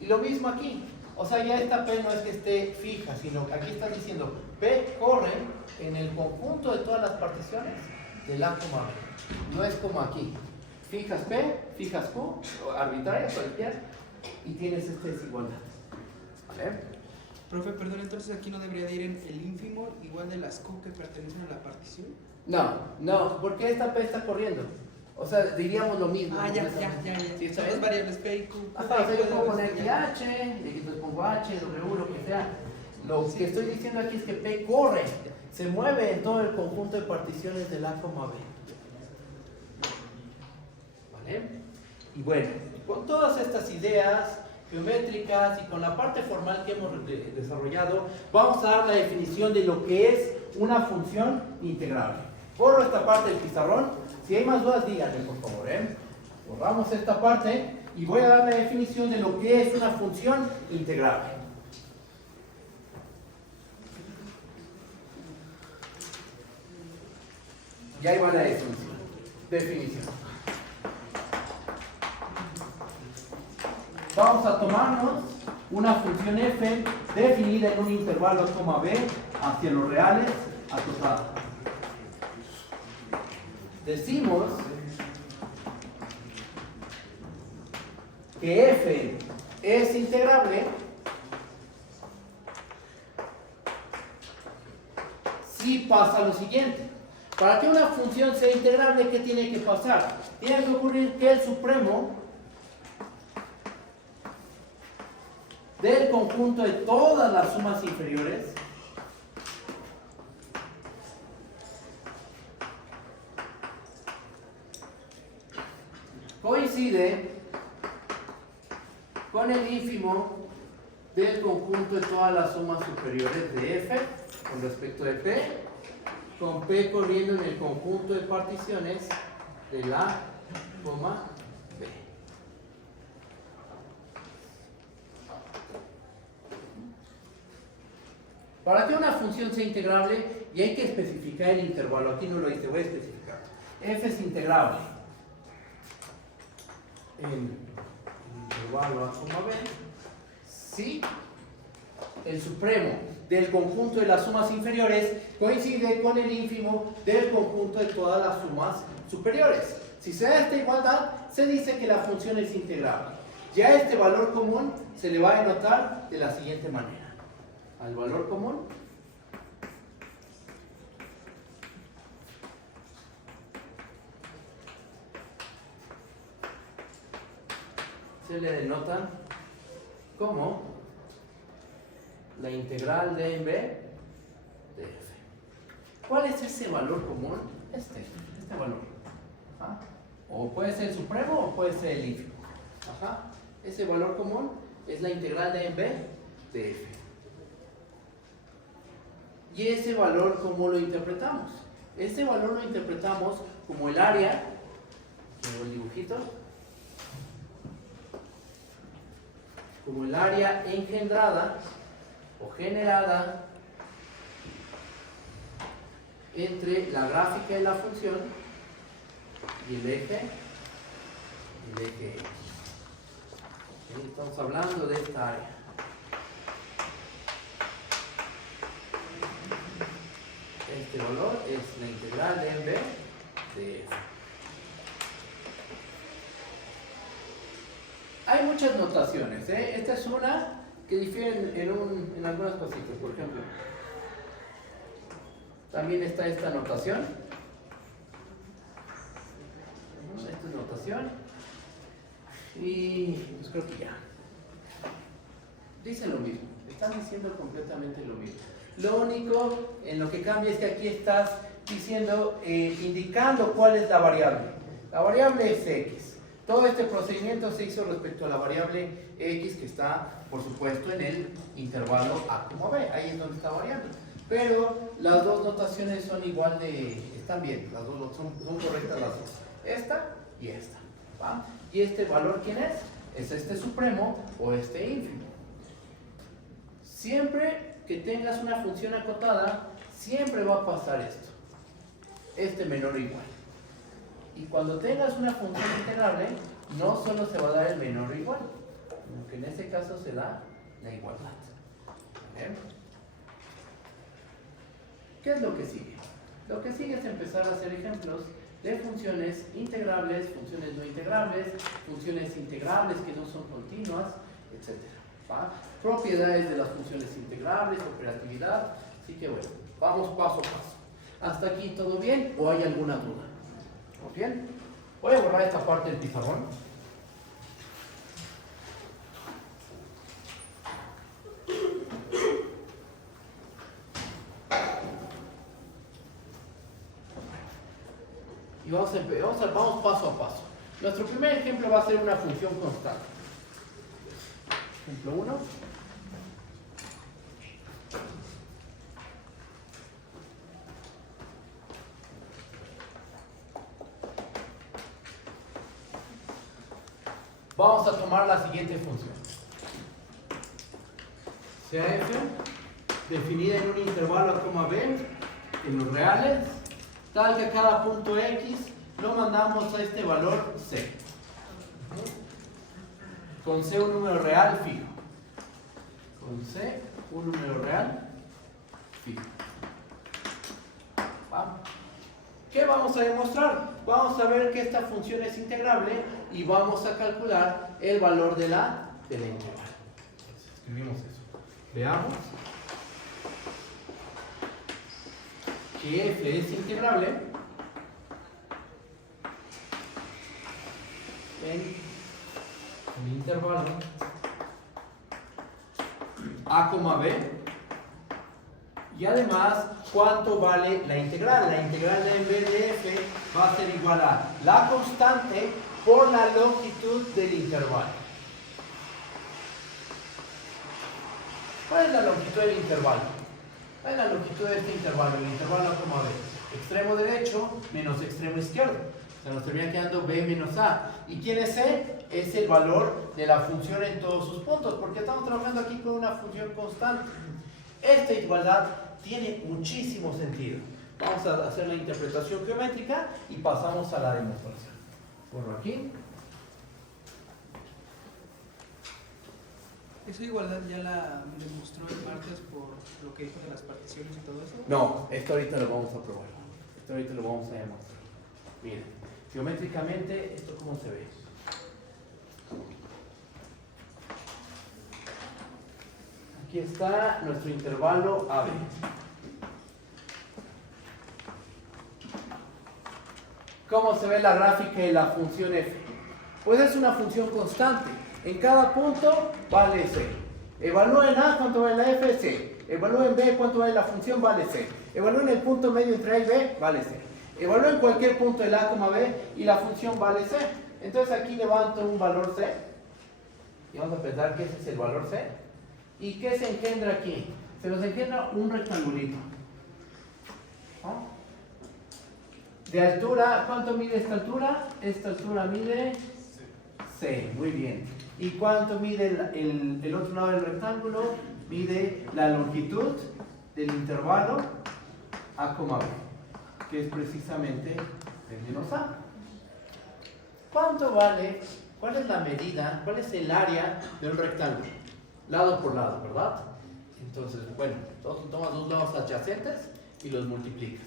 Y lo mismo aquí. O sea, ya esta P no es que esté fija, sino que aquí está diciendo P corre en el conjunto de todas las particiones del A, B. No es como aquí. Fijas P, fijas Q, arbitraria, cualquier, y tienes esta desigualdad. ¿Vale? Profe, perdón, entonces aquí no debería de ir en el ínfimo igual de las Q que pertenecen a la partición. No, porque esta P está corriendo. O sea, diríamos lo mismo. Ya. ¿Sí, Son dos variables P y Q. O sea, yo puedo poner aquí H, y aquí pues pongo H, W, lo que sea. Lo que estoy diciendo aquí es que P corre, se mueve en todo el conjunto de particiones del A, B. ¿Vale? Y bueno, con todas estas ideas geométricas y con la parte formal que hemos desarrollado, vamos a dar la definición de lo que es una función integrable. Borro esta parte del pizarrón. Si hay más dudas, díganme por favor. Borramos esta parte y voy a dar la definición de lo que es una función integrable. Y ahí va la definición. Vamos a tomarnos una función f definida en un intervalo b hacia los reales acotados. Decimos que f es integrable si pasa lo siguiente. Para que una función sea integrable, ¿qué tiene que pasar? Tiene que ocurrir que el supremo del conjunto de todas las sumas inferiores coincide con el ínfimo del conjunto de todas las sumas superiores de f con respecto de p, con p corriendo en el conjunto de particiones de la coma b. Para que una función sea integrable, y hay que especificar el intervalo, aquí no lo hice, voy a especificar. F es integrable en intervalo a, b, si el supremo del conjunto de las sumas inferiores coincide con el ínfimo del conjunto de todas las sumas superiores. Si se da esta igualdad, se dice que la función es integrable. Ya este valor común se le va a denotar de la siguiente manera. Al valor común se le denota como la integral de en b de f. ¿Cuál es ese valor común? Este valor. Ajá. O puede ser el supremo o puede ser el ínfimo. Ajá. Ese valor común es la integral de en b de f. ¿Y ese valor cómo lo interpretamos? Ese valor lo interpretamos como el área, como el dibujito, como el área engendrada o generada entre la gráfica de la función y el eje X. Estamos hablando de esta área. Este valor es la integral de en b de f. Hay muchas notaciones, ¿eh? Esta es una que difiere en algunas cositas. Por ejemplo, también está esta notación. Esta es notación. Y pues creo que ya. Dicen lo mismo. Están diciendo completamente lo mismo. Lo único en lo que cambia es que aquí estás diciendo, indicando cuál es la variable. La variable es x. Todo este procedimiento se hizo respecto a la variable x que está, por supuesto, en el intervalo a, b. Ahí es donde está variando. Pero las dos notaciones son igual de, están bien, las dos son correctas las dos. Esta y esta. ¿Va? ¿Y este valor quién es? ¿Es este supremo o este ínfimo? Siempre que tengas una función acotada, siempre va a pasar esto. Este menor o igual. Y cuando tengas una función integrable, no solo se va a dar el menor o igual, sino que en ese caso se da la igualdad. ¿Bien? ¿Qué es lo que sigue? Lo que sigue es empezar a hacer ejemplos de funciones integrables, funciones no integrables, funciones integrables que no son continuas, etc. ¿Va? Propiedades de las funciones integrables, operatividad. Así que bueno, vamos paso a paso. ¿Hasta aquí todo bien o hay alguna duda? ¿Bien? Voy a borrar esta parte del pizarrón. Y vamos paso a paso. Nuestro primer ejemplo va a ser una función constante. Ejemplo 1. Vamos a tomar la siguiente función. Sea f definida en un intervalo a, b en los reales, tal que a cada punto x lo mandamos a este valor c. Con c un número real fijo. Con c un número real fijo. ¿Va? ¿Qué vamos a demostrar? Vamos a ver que esta función es integrable y vamos a calcular el valor de la integral. Escribimos eso. Veamos que f es integrable en el intervalo a, b, y además cuánto vale la integral. La integral de en vez de f va a ser igual a la constante por la longitud del intervalo. ¿Cuál es la longitud del intervalo? ¿Cuál es la longitud de este intervalo? El intervalo a, b. Extremo derecho menos extremo izquierdo. O sea, nos termina quedando b menos a. ¿Y quién es c? Es el valor de la función en todos sus puntos, porque estamos trabajando aquí con una función constante. Esta igualdad tiene muchísimo sentido. Vamos a hacer la interpretación geométrica y pasamos a la demostración. Por aquí. ¿Esa igualdad ya la demostró el martes por lo que dijo de las particiones y todo eso? No, esto ahorita lo vamos a probar. Esto ahorita lo vamos a demostrar. Miren, geométricamente, ¿esto cómo se ve? Aquí está nuestro intervalo AB. ¿Cómo se ve la gráfica de la función f? Pues es una función constante. En cada punto vale c. Evalúen a cuánto vale la f, c. Evalúen b cuánto vale la función, vale c. Evalúen el punto medio entre a y b, vale c. Evalúen cualquier punto del a, b y la función vale c. Entonces aquí levanto un valor c. Y vamos a pensar que ese es el valor c. ¿Y qué se engendra aquí? Se nos engendra un rectangulito. ¿No? De altura, ¿cuánto mide esta altura? Esta altura mide c, muy bien. ¿Y cuánto mide el otro lado del rectángulo? Mide la longitud del intervalo a, b, que es precisamente b menos a. ¿Cuánto vale? ¿Cuál es la medida? ¿Cuál es el área de un rectángulo? Lado por lado, ¿verdad? Entonces, bueno, tomas dos lados adyacentes y los multiplicas.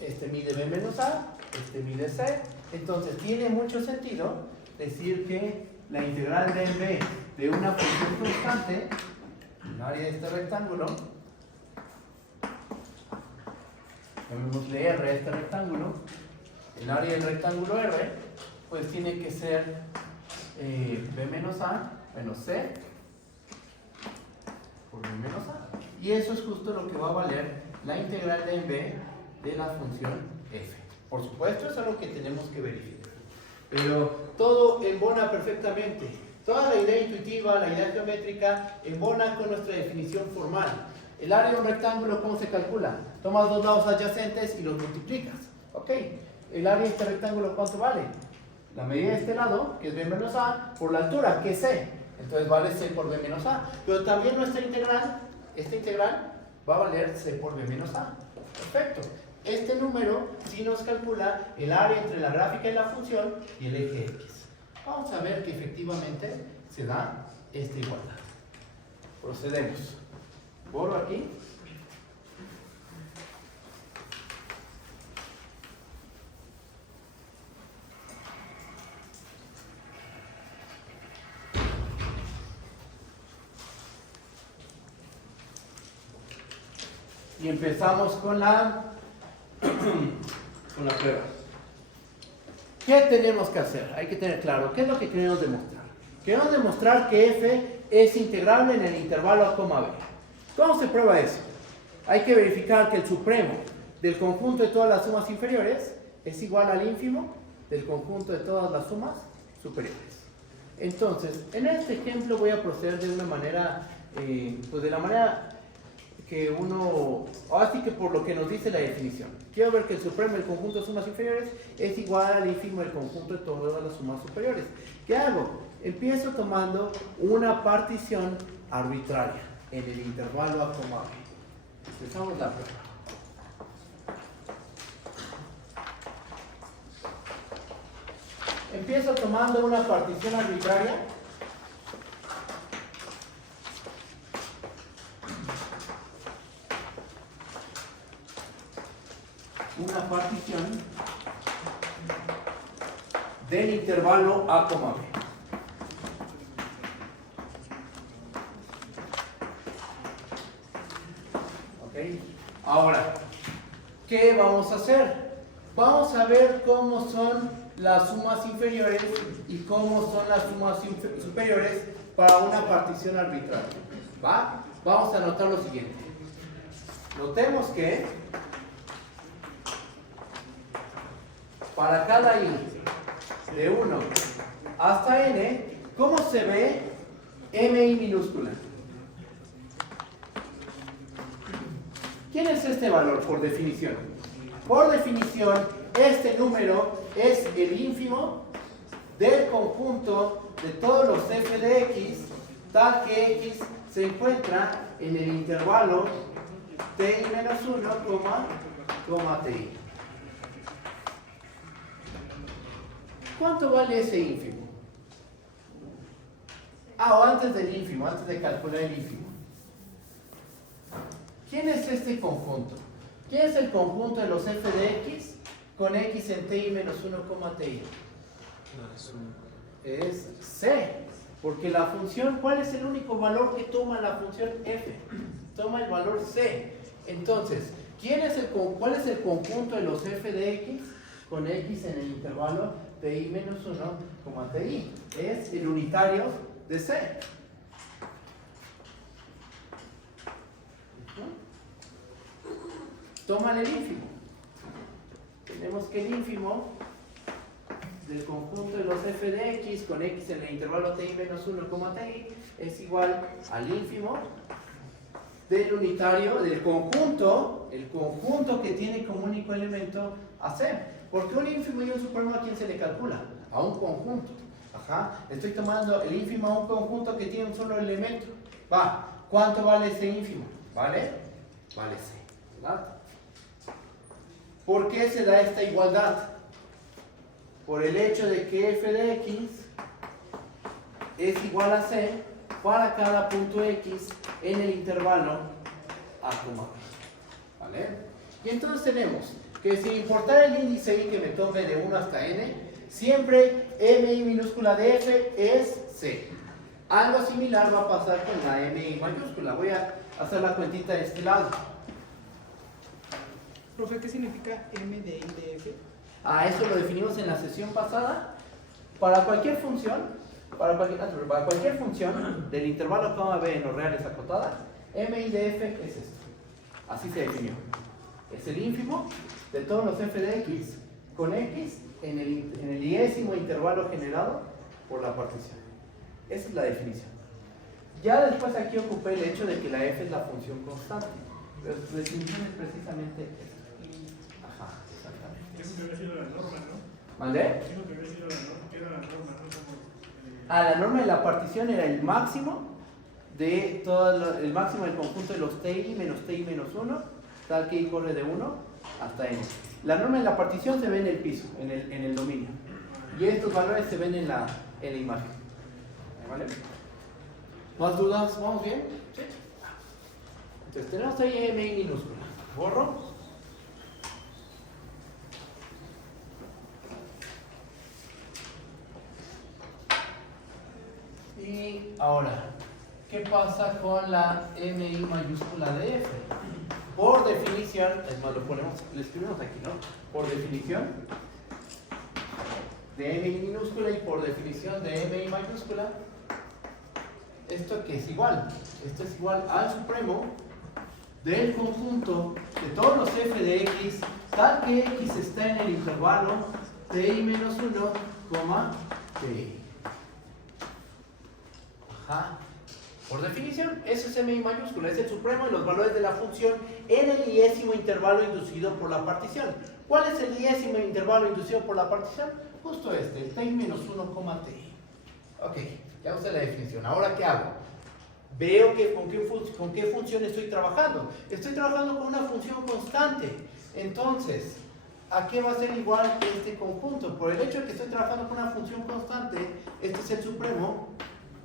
Este mide b menos a, este mide c. Entonces, tiene mucho sentido decir que la integral de b de una función constante, el área de este rectángulo, llamémosle r a este rectángulo, el área del rectángulo r, pues tiene que ser b menos a menos c por b menos a. Y eso es justo lo que va a valer la integral de b de la función f. Por supuesto, eso es algo que tenemos que verificar. Pero todo embona perfectamente. Toda la idea intuitiva, la idea geométrica, embona con nuestra definición formal. El área de un rectángulo, ¿cómo se calcula? Tomas dos lados adyacentes y los multiplicas. ¿Ok? El área de este rectángulo, ¿cuánto vale? La medida de este lado, que es b menos a, por la altura, que es c. Entonces vale c por b menos a. Pero también nuestra integral, esta integral, va a valer c por b menos a. Perfecto. Este número sí nos calcula el área entre la gráfica de la función y el eje x. Vamos a ver que efectivamente se da esta igualdad. Procedemos. Borro aquí. Y empezamos con la prueba. ¿Qué tenemos que hacer? Hay que tener claro, ¿qué es lo que queremos demostrar? Queremos demostrar que f es integrable en el intervalo a, b. ¿Cómo se prueba eso? Hay que verificar que el supremo del conjunto de todas las sumas inferiores es igual al ínfimo del conjunto de todas las sumas superiores. Entonces, en este ejemplo voy a proceder de una manera, pues de la manera que uno, así que por lo que nos dice la definición. Quiero ver que el supremo del conjunto de sumas inferiores es igual al ínfimo del conjunto de todas las sumas superiores. ¿Qué hago? Empiezo tomando una partición arbitraria en el intervalo a, b. Empezamos la prueba. Empiezo tomando una partición arbitraria . Una partición del intervalo A, B. ¿Ok? Ahora, ¿qué vamos a hacer? Vamos a ver cómo son las sumas inferiores y cómo son las sumas superiores para una partición arbitraria. ¿Va? Vamos a anotar lo siguiente. Notemos que para cada i de 1 hasta n, ¿cómo se ve mi minúscula? ¿Quién es este valor por definición? Por definición, este número es el ínfimo del conjunto de todos los f de x, tal que x se encuentra en el intervalo ti menos 1, ti. ¿Cuánto vale ese ínfimo? O antes del ínfimo, antes de calcular el ínfimo. ¿Quién es este conjunto? ¿Quién es el conjunto de los f de x con x en ti menos 1, ti? Es c. Porque la función, ¿cuál es el único valor que toma la función f? Toma el valor c. Entonces, ¿cuál es el conjunto de los f de x con x en el intervalo ti menos 1, ti? Es el unitario de c. Toman el ínfimo. Tenemos que el ínfimo del conjunto de los f de x con x en el intervalo ti menos 1, ti es igual al ínfimo del unitario, del conjunto, el conjunto que tiene como único elemento a c. Porque un ínfimo y un supremo, ¿a quién se le calcula? A un conjunto. Estoy tomando el ínfimo a un conjunto que tiene un solo elemento. ¿Cuánto vale ese ínfimo? ¿Vale? Vale c. ¿Verdad? ¿Por qué se da esta igualdad? Por el hecho de que f de x es igual a c para cada punto x en el intervalo a, b. ¿Vale? Y entonces tenemos que sin importar el índice i que me tome de 1 hasta n, siempre mi minúscula de f es c. Algo similar va a pasar con la mi mayúscula. Voy a hacer la cuentita de este lado. Profe, ¿qué significa m de i de f? Eso lo definimos en la sesión pasada. Para cualquier función, del intervalo b en los reales acotadas, mi de f es esto. Así se definió. Es el ínfimo de todos los f de x con x en el diésimo intervalo generado por la partición. Esa es la definición. Ya después aquí ocupé el hecho de que la f es la función constante. Pero su definición es precisamente esta. Exactamente. Eso que había sido la norma, ¿no? ¿Vale? Eso que había sido la norma, que era la norma, ¿no? La norma de la partición era el máximo de el máximo del conjunto de los ti menos 1, tal que i corre de 1 hasta n. La norma de la partición se ve en el piso, en el dominio. Y estos valores se ven en la imagen. ¿Vale? ¿Más dudas? ¿Vamos bien? ¿Sí? Entonces tenemos ahí mi minúscula. Borro. Y ahora, ¿qué pasa con la mi mayúscula de f? Por definición, es más, lo escribimos aquí, ¿no? Por definición de mi minúscula y por definición de mi mayúscula, ¿esto qué es igual? Esto es igual al supremo del conjunto de todos los f de x, tal que x está en el intervalo ti menos 1, ti. Por definición, eso es mi mayúscula, es el supremo de los valores de la función en el diésimo intervalo inducido por la partición. ¿Cuál es el diésimo intervalo inducido por la partición? Justo este, el ti menos 1, ti. Ok, ya usé la definición. Ahora, ¿qué hago? Veo que con qué función estoy trabajando. Estoy trabajando con una función constante. Entonces, ¿a qué va a ser igual este conjunto? Por el hecho de que estoy trabajando con una función constante, este es el supremo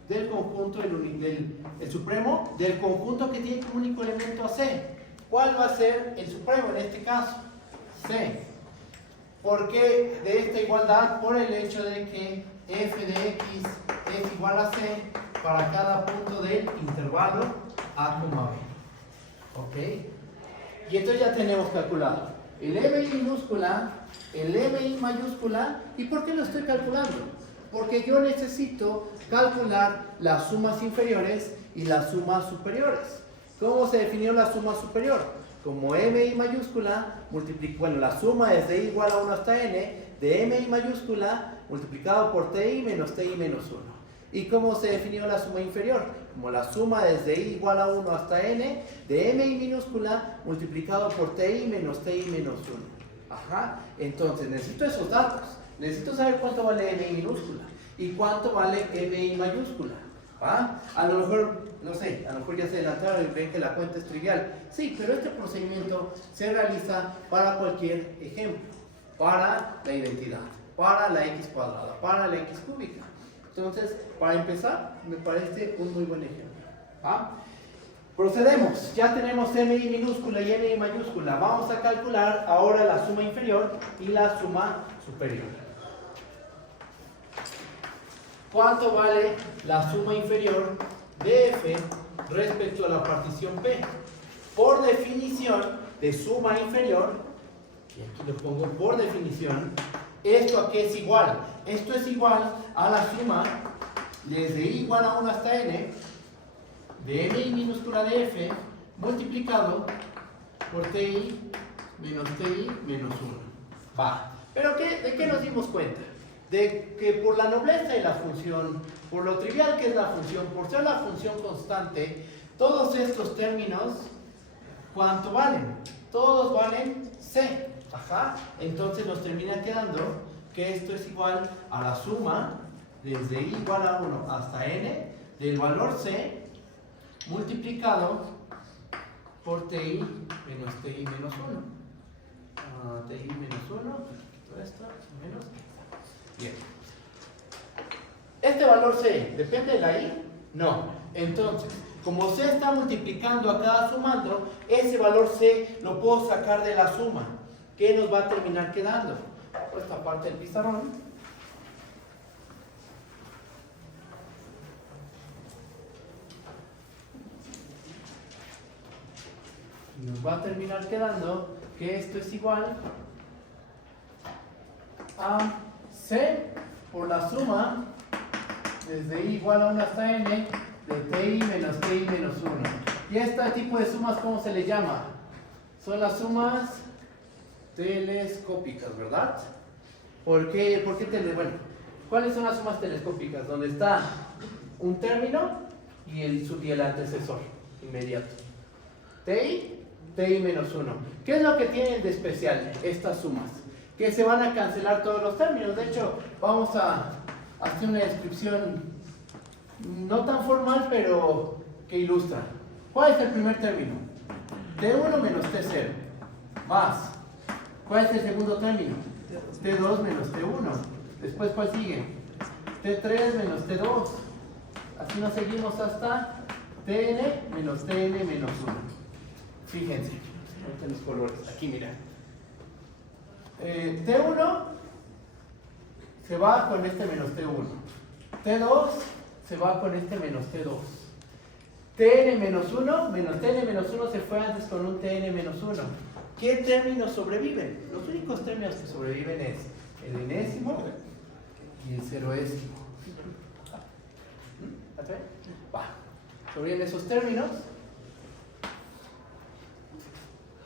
del conjunto, el supremo del conjunto que tiene como único elemento a C. ¿Cuál va a ser el supremo en este caso? C. ¿Por qué de esta igualdad? Por el hecho de que f de x es igual a c para cada punto del intervalo a, b. ¿Ok? Y entonces ya tenemos calculado el MI minúscula, el MI mayúscula. ¿Y por qué lo estoy calculando? Porque yo necesito calcular las sumas inferiores y las sumas superiores. ¿Cómo se definió la suma superior? Como MI mayúscula, bueno, la suma es de i igual a 1 hasta n, de MI mayúscula multiplicado por TI menos TI menos 1. ¿Y cómo se definió la suma inferior? Como la suma es de i igual a 1 hasta n, de MI minúscula multiplicado por TI menos TI menos 1. Ajá, entonces necesito esos datos. Necesito saber cuánto vale MI minúscula y cuánto vale MI mayúscula. ¿Va? A lo mejor, no sé, a lo mejor ya se adelantaron y ven que la cuenta es trivial. Sí, pero este procedimiento se realiza para cualquier ejemplo. Para la identidad, para la x cuadrada, para la x cúbica. Entonces, para empezar, me parece un muy buen ejemplo. ¿Va? Procedemos. Ya tenemos MI minúscula y MI mayúscula. Vamos a calcular ahora la suma inferior y la suma superior. ¿Cuánto vale la suma inferior de f respecto a la partición P? Por definición de suma inferior, y aquí lo pongo por definición, ¿esto a qué es igual? Esto es igual a la suma desde i igual a 1 hasta n de MI minúscula de f multiplicado por TI menos 1. Va. ¿Pero de qué nos dimos cuenta? De que por la nobleza de la función, por lo trivial que es la función, por ser la función constante, todos estos términos, ¿cuánto valen? Todos valen c. Ajá. Entonces nos termina quedando que esto es igual a la suma desde i igual a 1 hasta n del valor c multiplicado por TI menos TI menos 1. TI menos 1, esto menos. Bien. ¿Este valor c depende de la i? No. Entonces, como c está multiplicando a cada sumando, ese valor c lo puedo sacar de la suma. ¿Qué nos va a terminar quedando? Esta parte del pizarrón. Nos va a terminar quedando que esto es igual a c por la suma desde i igual a 1 hasta n de TI menos 1. ¿Y este tipo de sumas cómo se le llama? Son las sumas telescópicas, ¿verdad? ¿Por qué bueno, ¿cuáles son las sumas telescópicas? Donde está un término y el antecesor inmediato. TI menos 1. ¿Qué es lo que tienen de especial estas sumas? Que se van a cancelar todos los términos. De hecho, vamos a hacer una descripción no tan formal, pero que ilustra. ¿Cuál es el primer término? T1 menos T0. Más. ¿Cuál es el segundo término? T2 menos T1. Después, ¿cuál sigue? T3 menos T2. Así nos seguimos hasta Tn menos Tn menos 1. Fíjense, ahorita los colores. Aquí, mira. T1 se va con este menos T1. T2 se va con este menos T2. Tn menos 1 menos Tn menos 1 se fue antes con un Tn menos 1. ¿Qué términos sobreviven? Los únicos términos que sobreviven es el enésimo y el ceroésimo. Va. Sobreviven esos términos.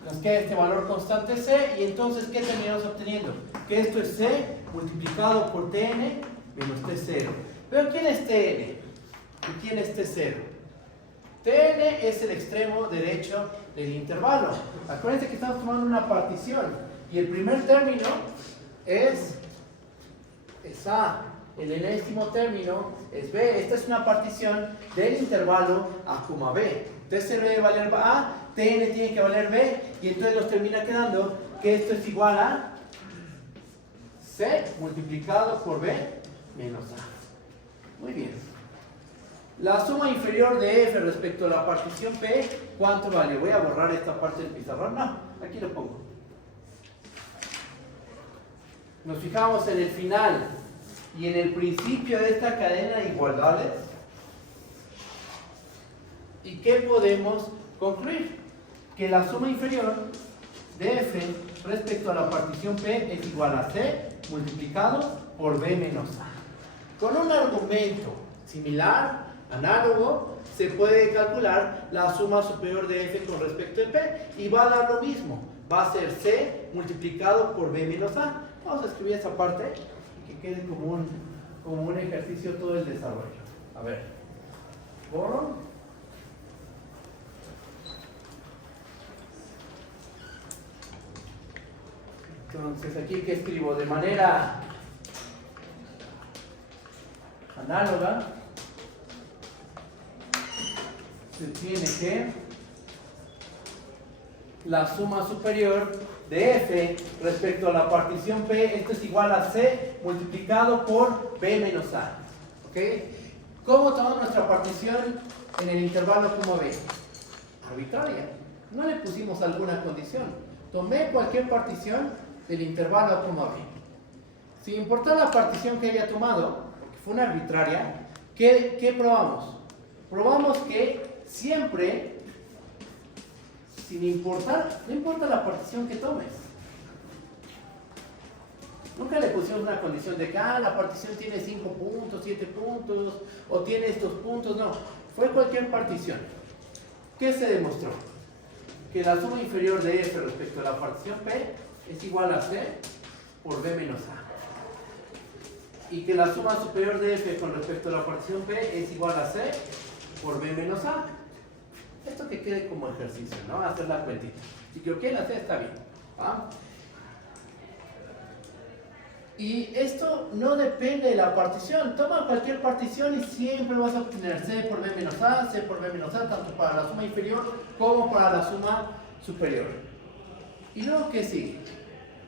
Nos queda este valor constante c, y entonces ¿qué terminamos obteniendo? Que esto es c multiplicado por Tn menos T0. Pero ¿quién es Tn? ¿Y quién es T0? Tn es el extremo derecho del intervalo. Acuérdense que estamos tomando una partición y el primer término es A, el enésimo término es B. Esta es una partición del intervalo A, B. T0 debe valer A, Tn tiene que valer B, y entonces nos termina quedando que esto es igual a C multiplicado por B menos A. Muy bien. La suma inferior de F respecto a la partición P, ¿cuánto vale? Voy a borrar esta parte del pizarrón. No, aquí lo pongo. nos fijamos en el final y en el principio de esta cadena de igualdades. ¿Y qué podemos concluir? Que la suma inferior de f respecto a la partición P es igual a C multiplicado por B menos A. Con un argumento similar, análogo, se puede calcular la suma superior de f con respecto a P y va a dar lo mismo. Va a ser C multiplicado por B menos A. Vamos a escribir esa parte y que quede como un ejercicio todo el desarrollo. A ver, borro. Entonces, aquí que escribo de manera análoga, se tiene que la suma superior de f respecto a la partición P, esto es igual a C multiplicado por B menos A. ¿Ok? ¿Cómo tomamos nuestra partición en el intervalo como B? Arbitraria. No le pusimos alguna condición. Tomé cualquier partición del intervalo A, B. Sin importar la partición que haya tomado, porque fue una arbitraria, ¿qué probamos? Probamos que siempre, sin importar, no importa la partición que tomes. Nunca le pusimos una condición de que la partición tiene 5 puntos, 7 puntos, o tiene estos puntos, no. Fue cualquier partición. ¿Qué se demostró? Que la suma inferior de f respecto a la partición P es igual a C por B menos A. Y que la suma superior de f con respecto a la partición P es igual a C por B menos A. Esto que quede como ejercicio, ¿no? Hacer la cuentita. Si que lo quieren hacer, está bien. ¿Ah? Y esto no depende de la partición. Toma cualquier partición y siempre vas a obtener C por B menos A, C por B menos A, tanto para la suma inferior como para la suma superior. ¿Y luego qué sigue?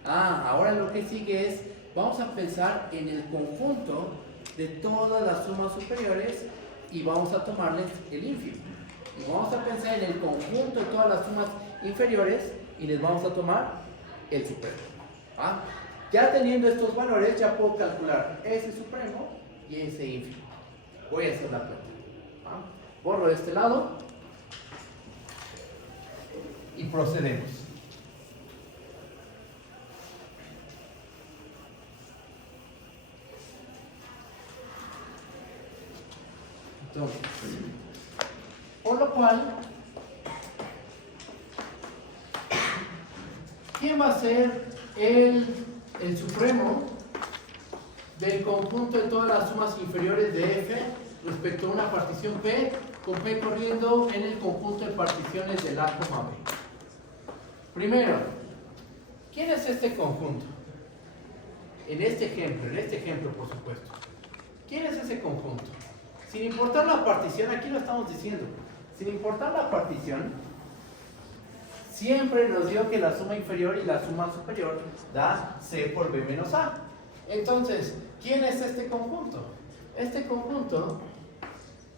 Ahora lo que sigue es, vamos a pensar en el conjunto de todas las sumas superiores y vamos a tomarles el ínfimo. Y vamos a pensar en el conjunto de todas las sumas inferiores y les vamos a tomar el supremo. Ya teniendo estos valores, ya puedo calcular ese supremo y ese ínfimo. Voy a hacer la cuenta. Borro de este lado y procedemos. Entonces, por lo cual, ¿quién va a ser el supremo del conjunto de todas las sumas inferiores de f respecto a una partición P, con P corriendo en el conjunto de particiones del A, B? Primero, ¿quién es este conjunto? En este ejemplo por supuesto. ¿Quién es ese conjunto? Sin importar la partición, aquí lo estamos diciendo, sin importar la partición, siempre nos dio que la suma inferior y la suma superior da C por B menos A. Entonces, ¿quién es este conjunto? Este conjunto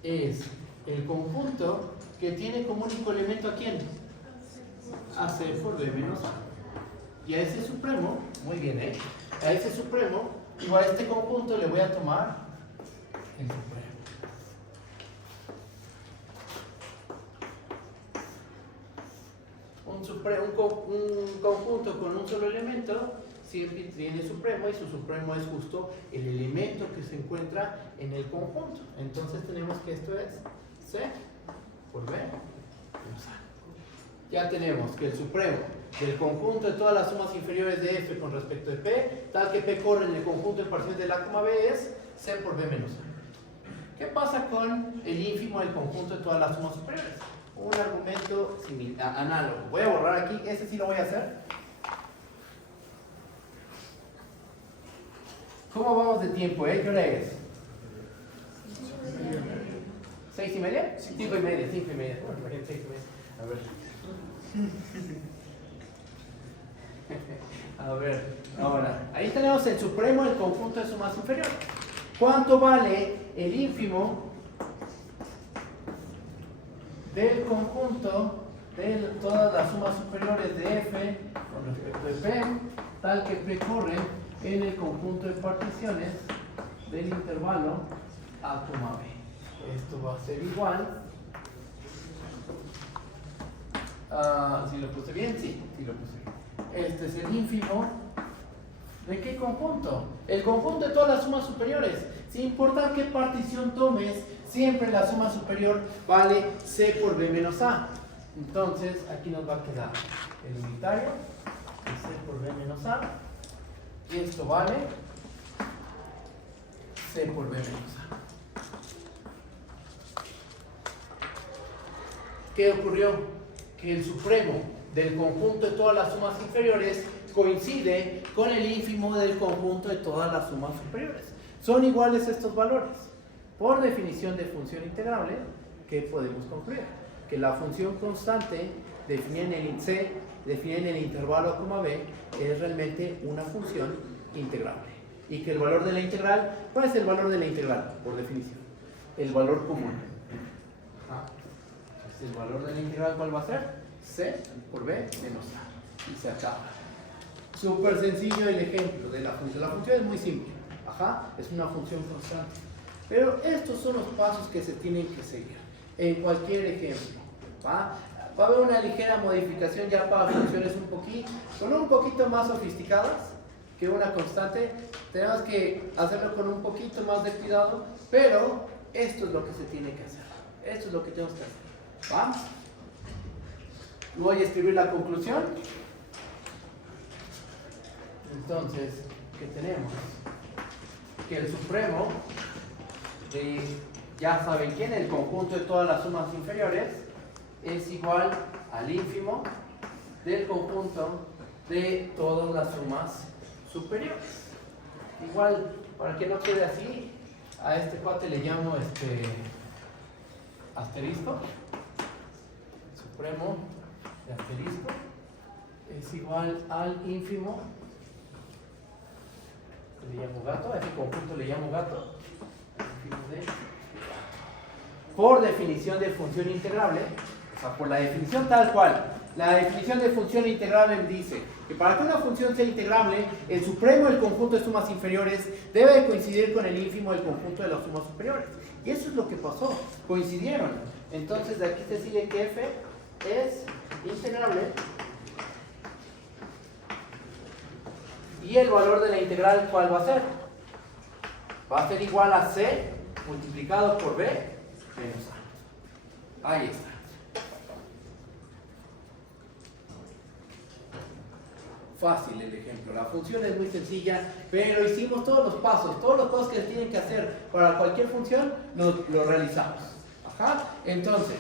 es el conjunto que tiene como único elemento ¿a quién? A C por B menos A. Y a ese supremo, muy bien, a ese supremo, o a este conjunto le voy a tomar el supremo. Un conjunto con un solo elemento siempre tiene supremo y su supremo es justo el elemento que se encuentra en el conjunto. Entonces tenemos que esto es C por B menos A. Ya tenemos que el supremo del conjunto de todas las sumas inferiores de f con respecto de P, tal que P corre en el conjunto de parciales del A, B, es C por B menos A. ¿Qué pasa con el ínfimo del conjunto de todas las sumas superiores? Un argumento similar, análogo. Voy a borrar aquí, ese sí lo voy a hacer. ¿Cómo vamos de tiempo? ¿Qué hora es? 6:30. 5:30. 5:30. Bueno, 6:30. A ver. A ver, ahora, ahí tenemos el supremo del conjunto de sumas inferiores. ¿Cuánto vale el ínfimo del conjunto de todas las sumas superiores de f con respecto de p, tal que p corre en el conjunto de particiones del intervalo A, B. Esto va a ser igual. ¿Sí lo puse bien? Sí lo puse bien. Este es el ínfimo. ¿De qué conjunto? El conjunto de todas las sumas superiores. Sin importar qué partición tomes, siempre la suma superior vale C por B menos A. Entonces, aquí nos va a quedar el unitario, C por B menos A. Y esto vale C por B menos A. ¿Qué ocurrió? Que el supremo del conjunto de todas las sumas inferiores coincide con el ínfimo del conjunto de todas las sumas superiores. Son iguales estos valores. Por definición de función integrable, ¿qué podemos concluir? Que la función constante definida en el C, definida en el intervalo A, B, es realmente una función integrable. Y que el valor de la integral, ¿cuál es el valor de la integral? Por definición, el valor común. El valor de la integral, ¿cuál va a ser? C por B menos A. Y se acaba. Súper sencillo el ejemplo de la función. La función es muy simple. Es una función constante. Pero estos son los pasos que se tienen que seguir en cualquier ejemplo. Va a haber una ligera modificación ya para funciones son un poquito más sofisticadas que una constante. Tenemos que hacerlo con un poquito más de cuidado, pero esto es lo que se tiene que hacer. Esto es lo que tenemos que hacer. ¿Va? Voy a escribir la conclusión. Entonces, ¿qué tenemos? Que el supremo de, ya saben quién, el conjunto de todas las sumas inferiores es igual al ínfimo del conjunto de todas las sumas superiores. Igual, para que no quede así, a este cuate le llamo asterisco. Supremo de asterisco es igual al ínfimo, le llamo gato, a este conjunto le llamo gato, por definición de función integrable, o sea, por la definición tal cual. La definición de función integrable dice que para que una función sea integrable, el supremo del conjunto de sumas inferiores debe de coincidir con el ínfimo del conjunto de las sumas superiores. Y eso es lo que pasó, coincidieron. Entonces de aquí se sigue que f es integrable y el valor de la integral, ¿cuál va a ser? Va a ser igual a c multiplicado por b menos a. Ahí está. Fácil el ejemplo, la función es muy sencilla, pero hicimos todos los pasos que se tienen que hacer para cualquier función, lo realizamos. Entonces,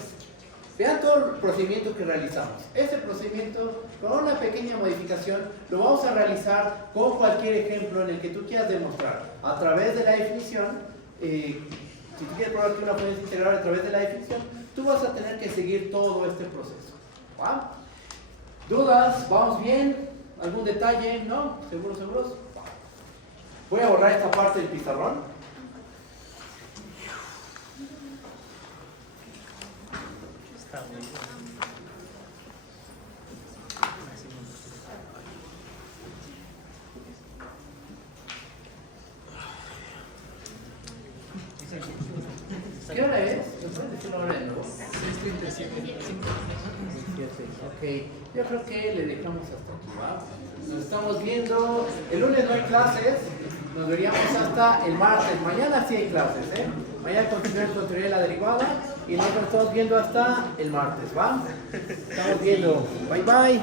vean todo el procedimiento que realizamos. Ese procedimiento, con una pequeña modificación, lo vamos a realizar con cualquier ejemplo en el que tú quieras demostrar. A través de la definición, si tú quieres probar que una función es integrable a través de la definición, tú vas a tener que seguir todo este proceso. ¿Va? ¿Dudas? ¿Vamos bien? ¿Algún detalle? ¿No? ¿Seguros? Voy a borrar esta parte del pizarrón. Está muy bien. ¿Qué hora es? ¿Me puedes decir la hora de nuevo? 6:37. Ok, yo creo que le dejamos hasta aquí, ¿va? Nos estamos viendo, el lunes no hay clases, nos veríamos hasta el martes, mañana sí hay clases, mañana continuamos con teoría de la derivada y nos estamos viendo hasta el martes, ¿va? Estamos viendo, bye bye.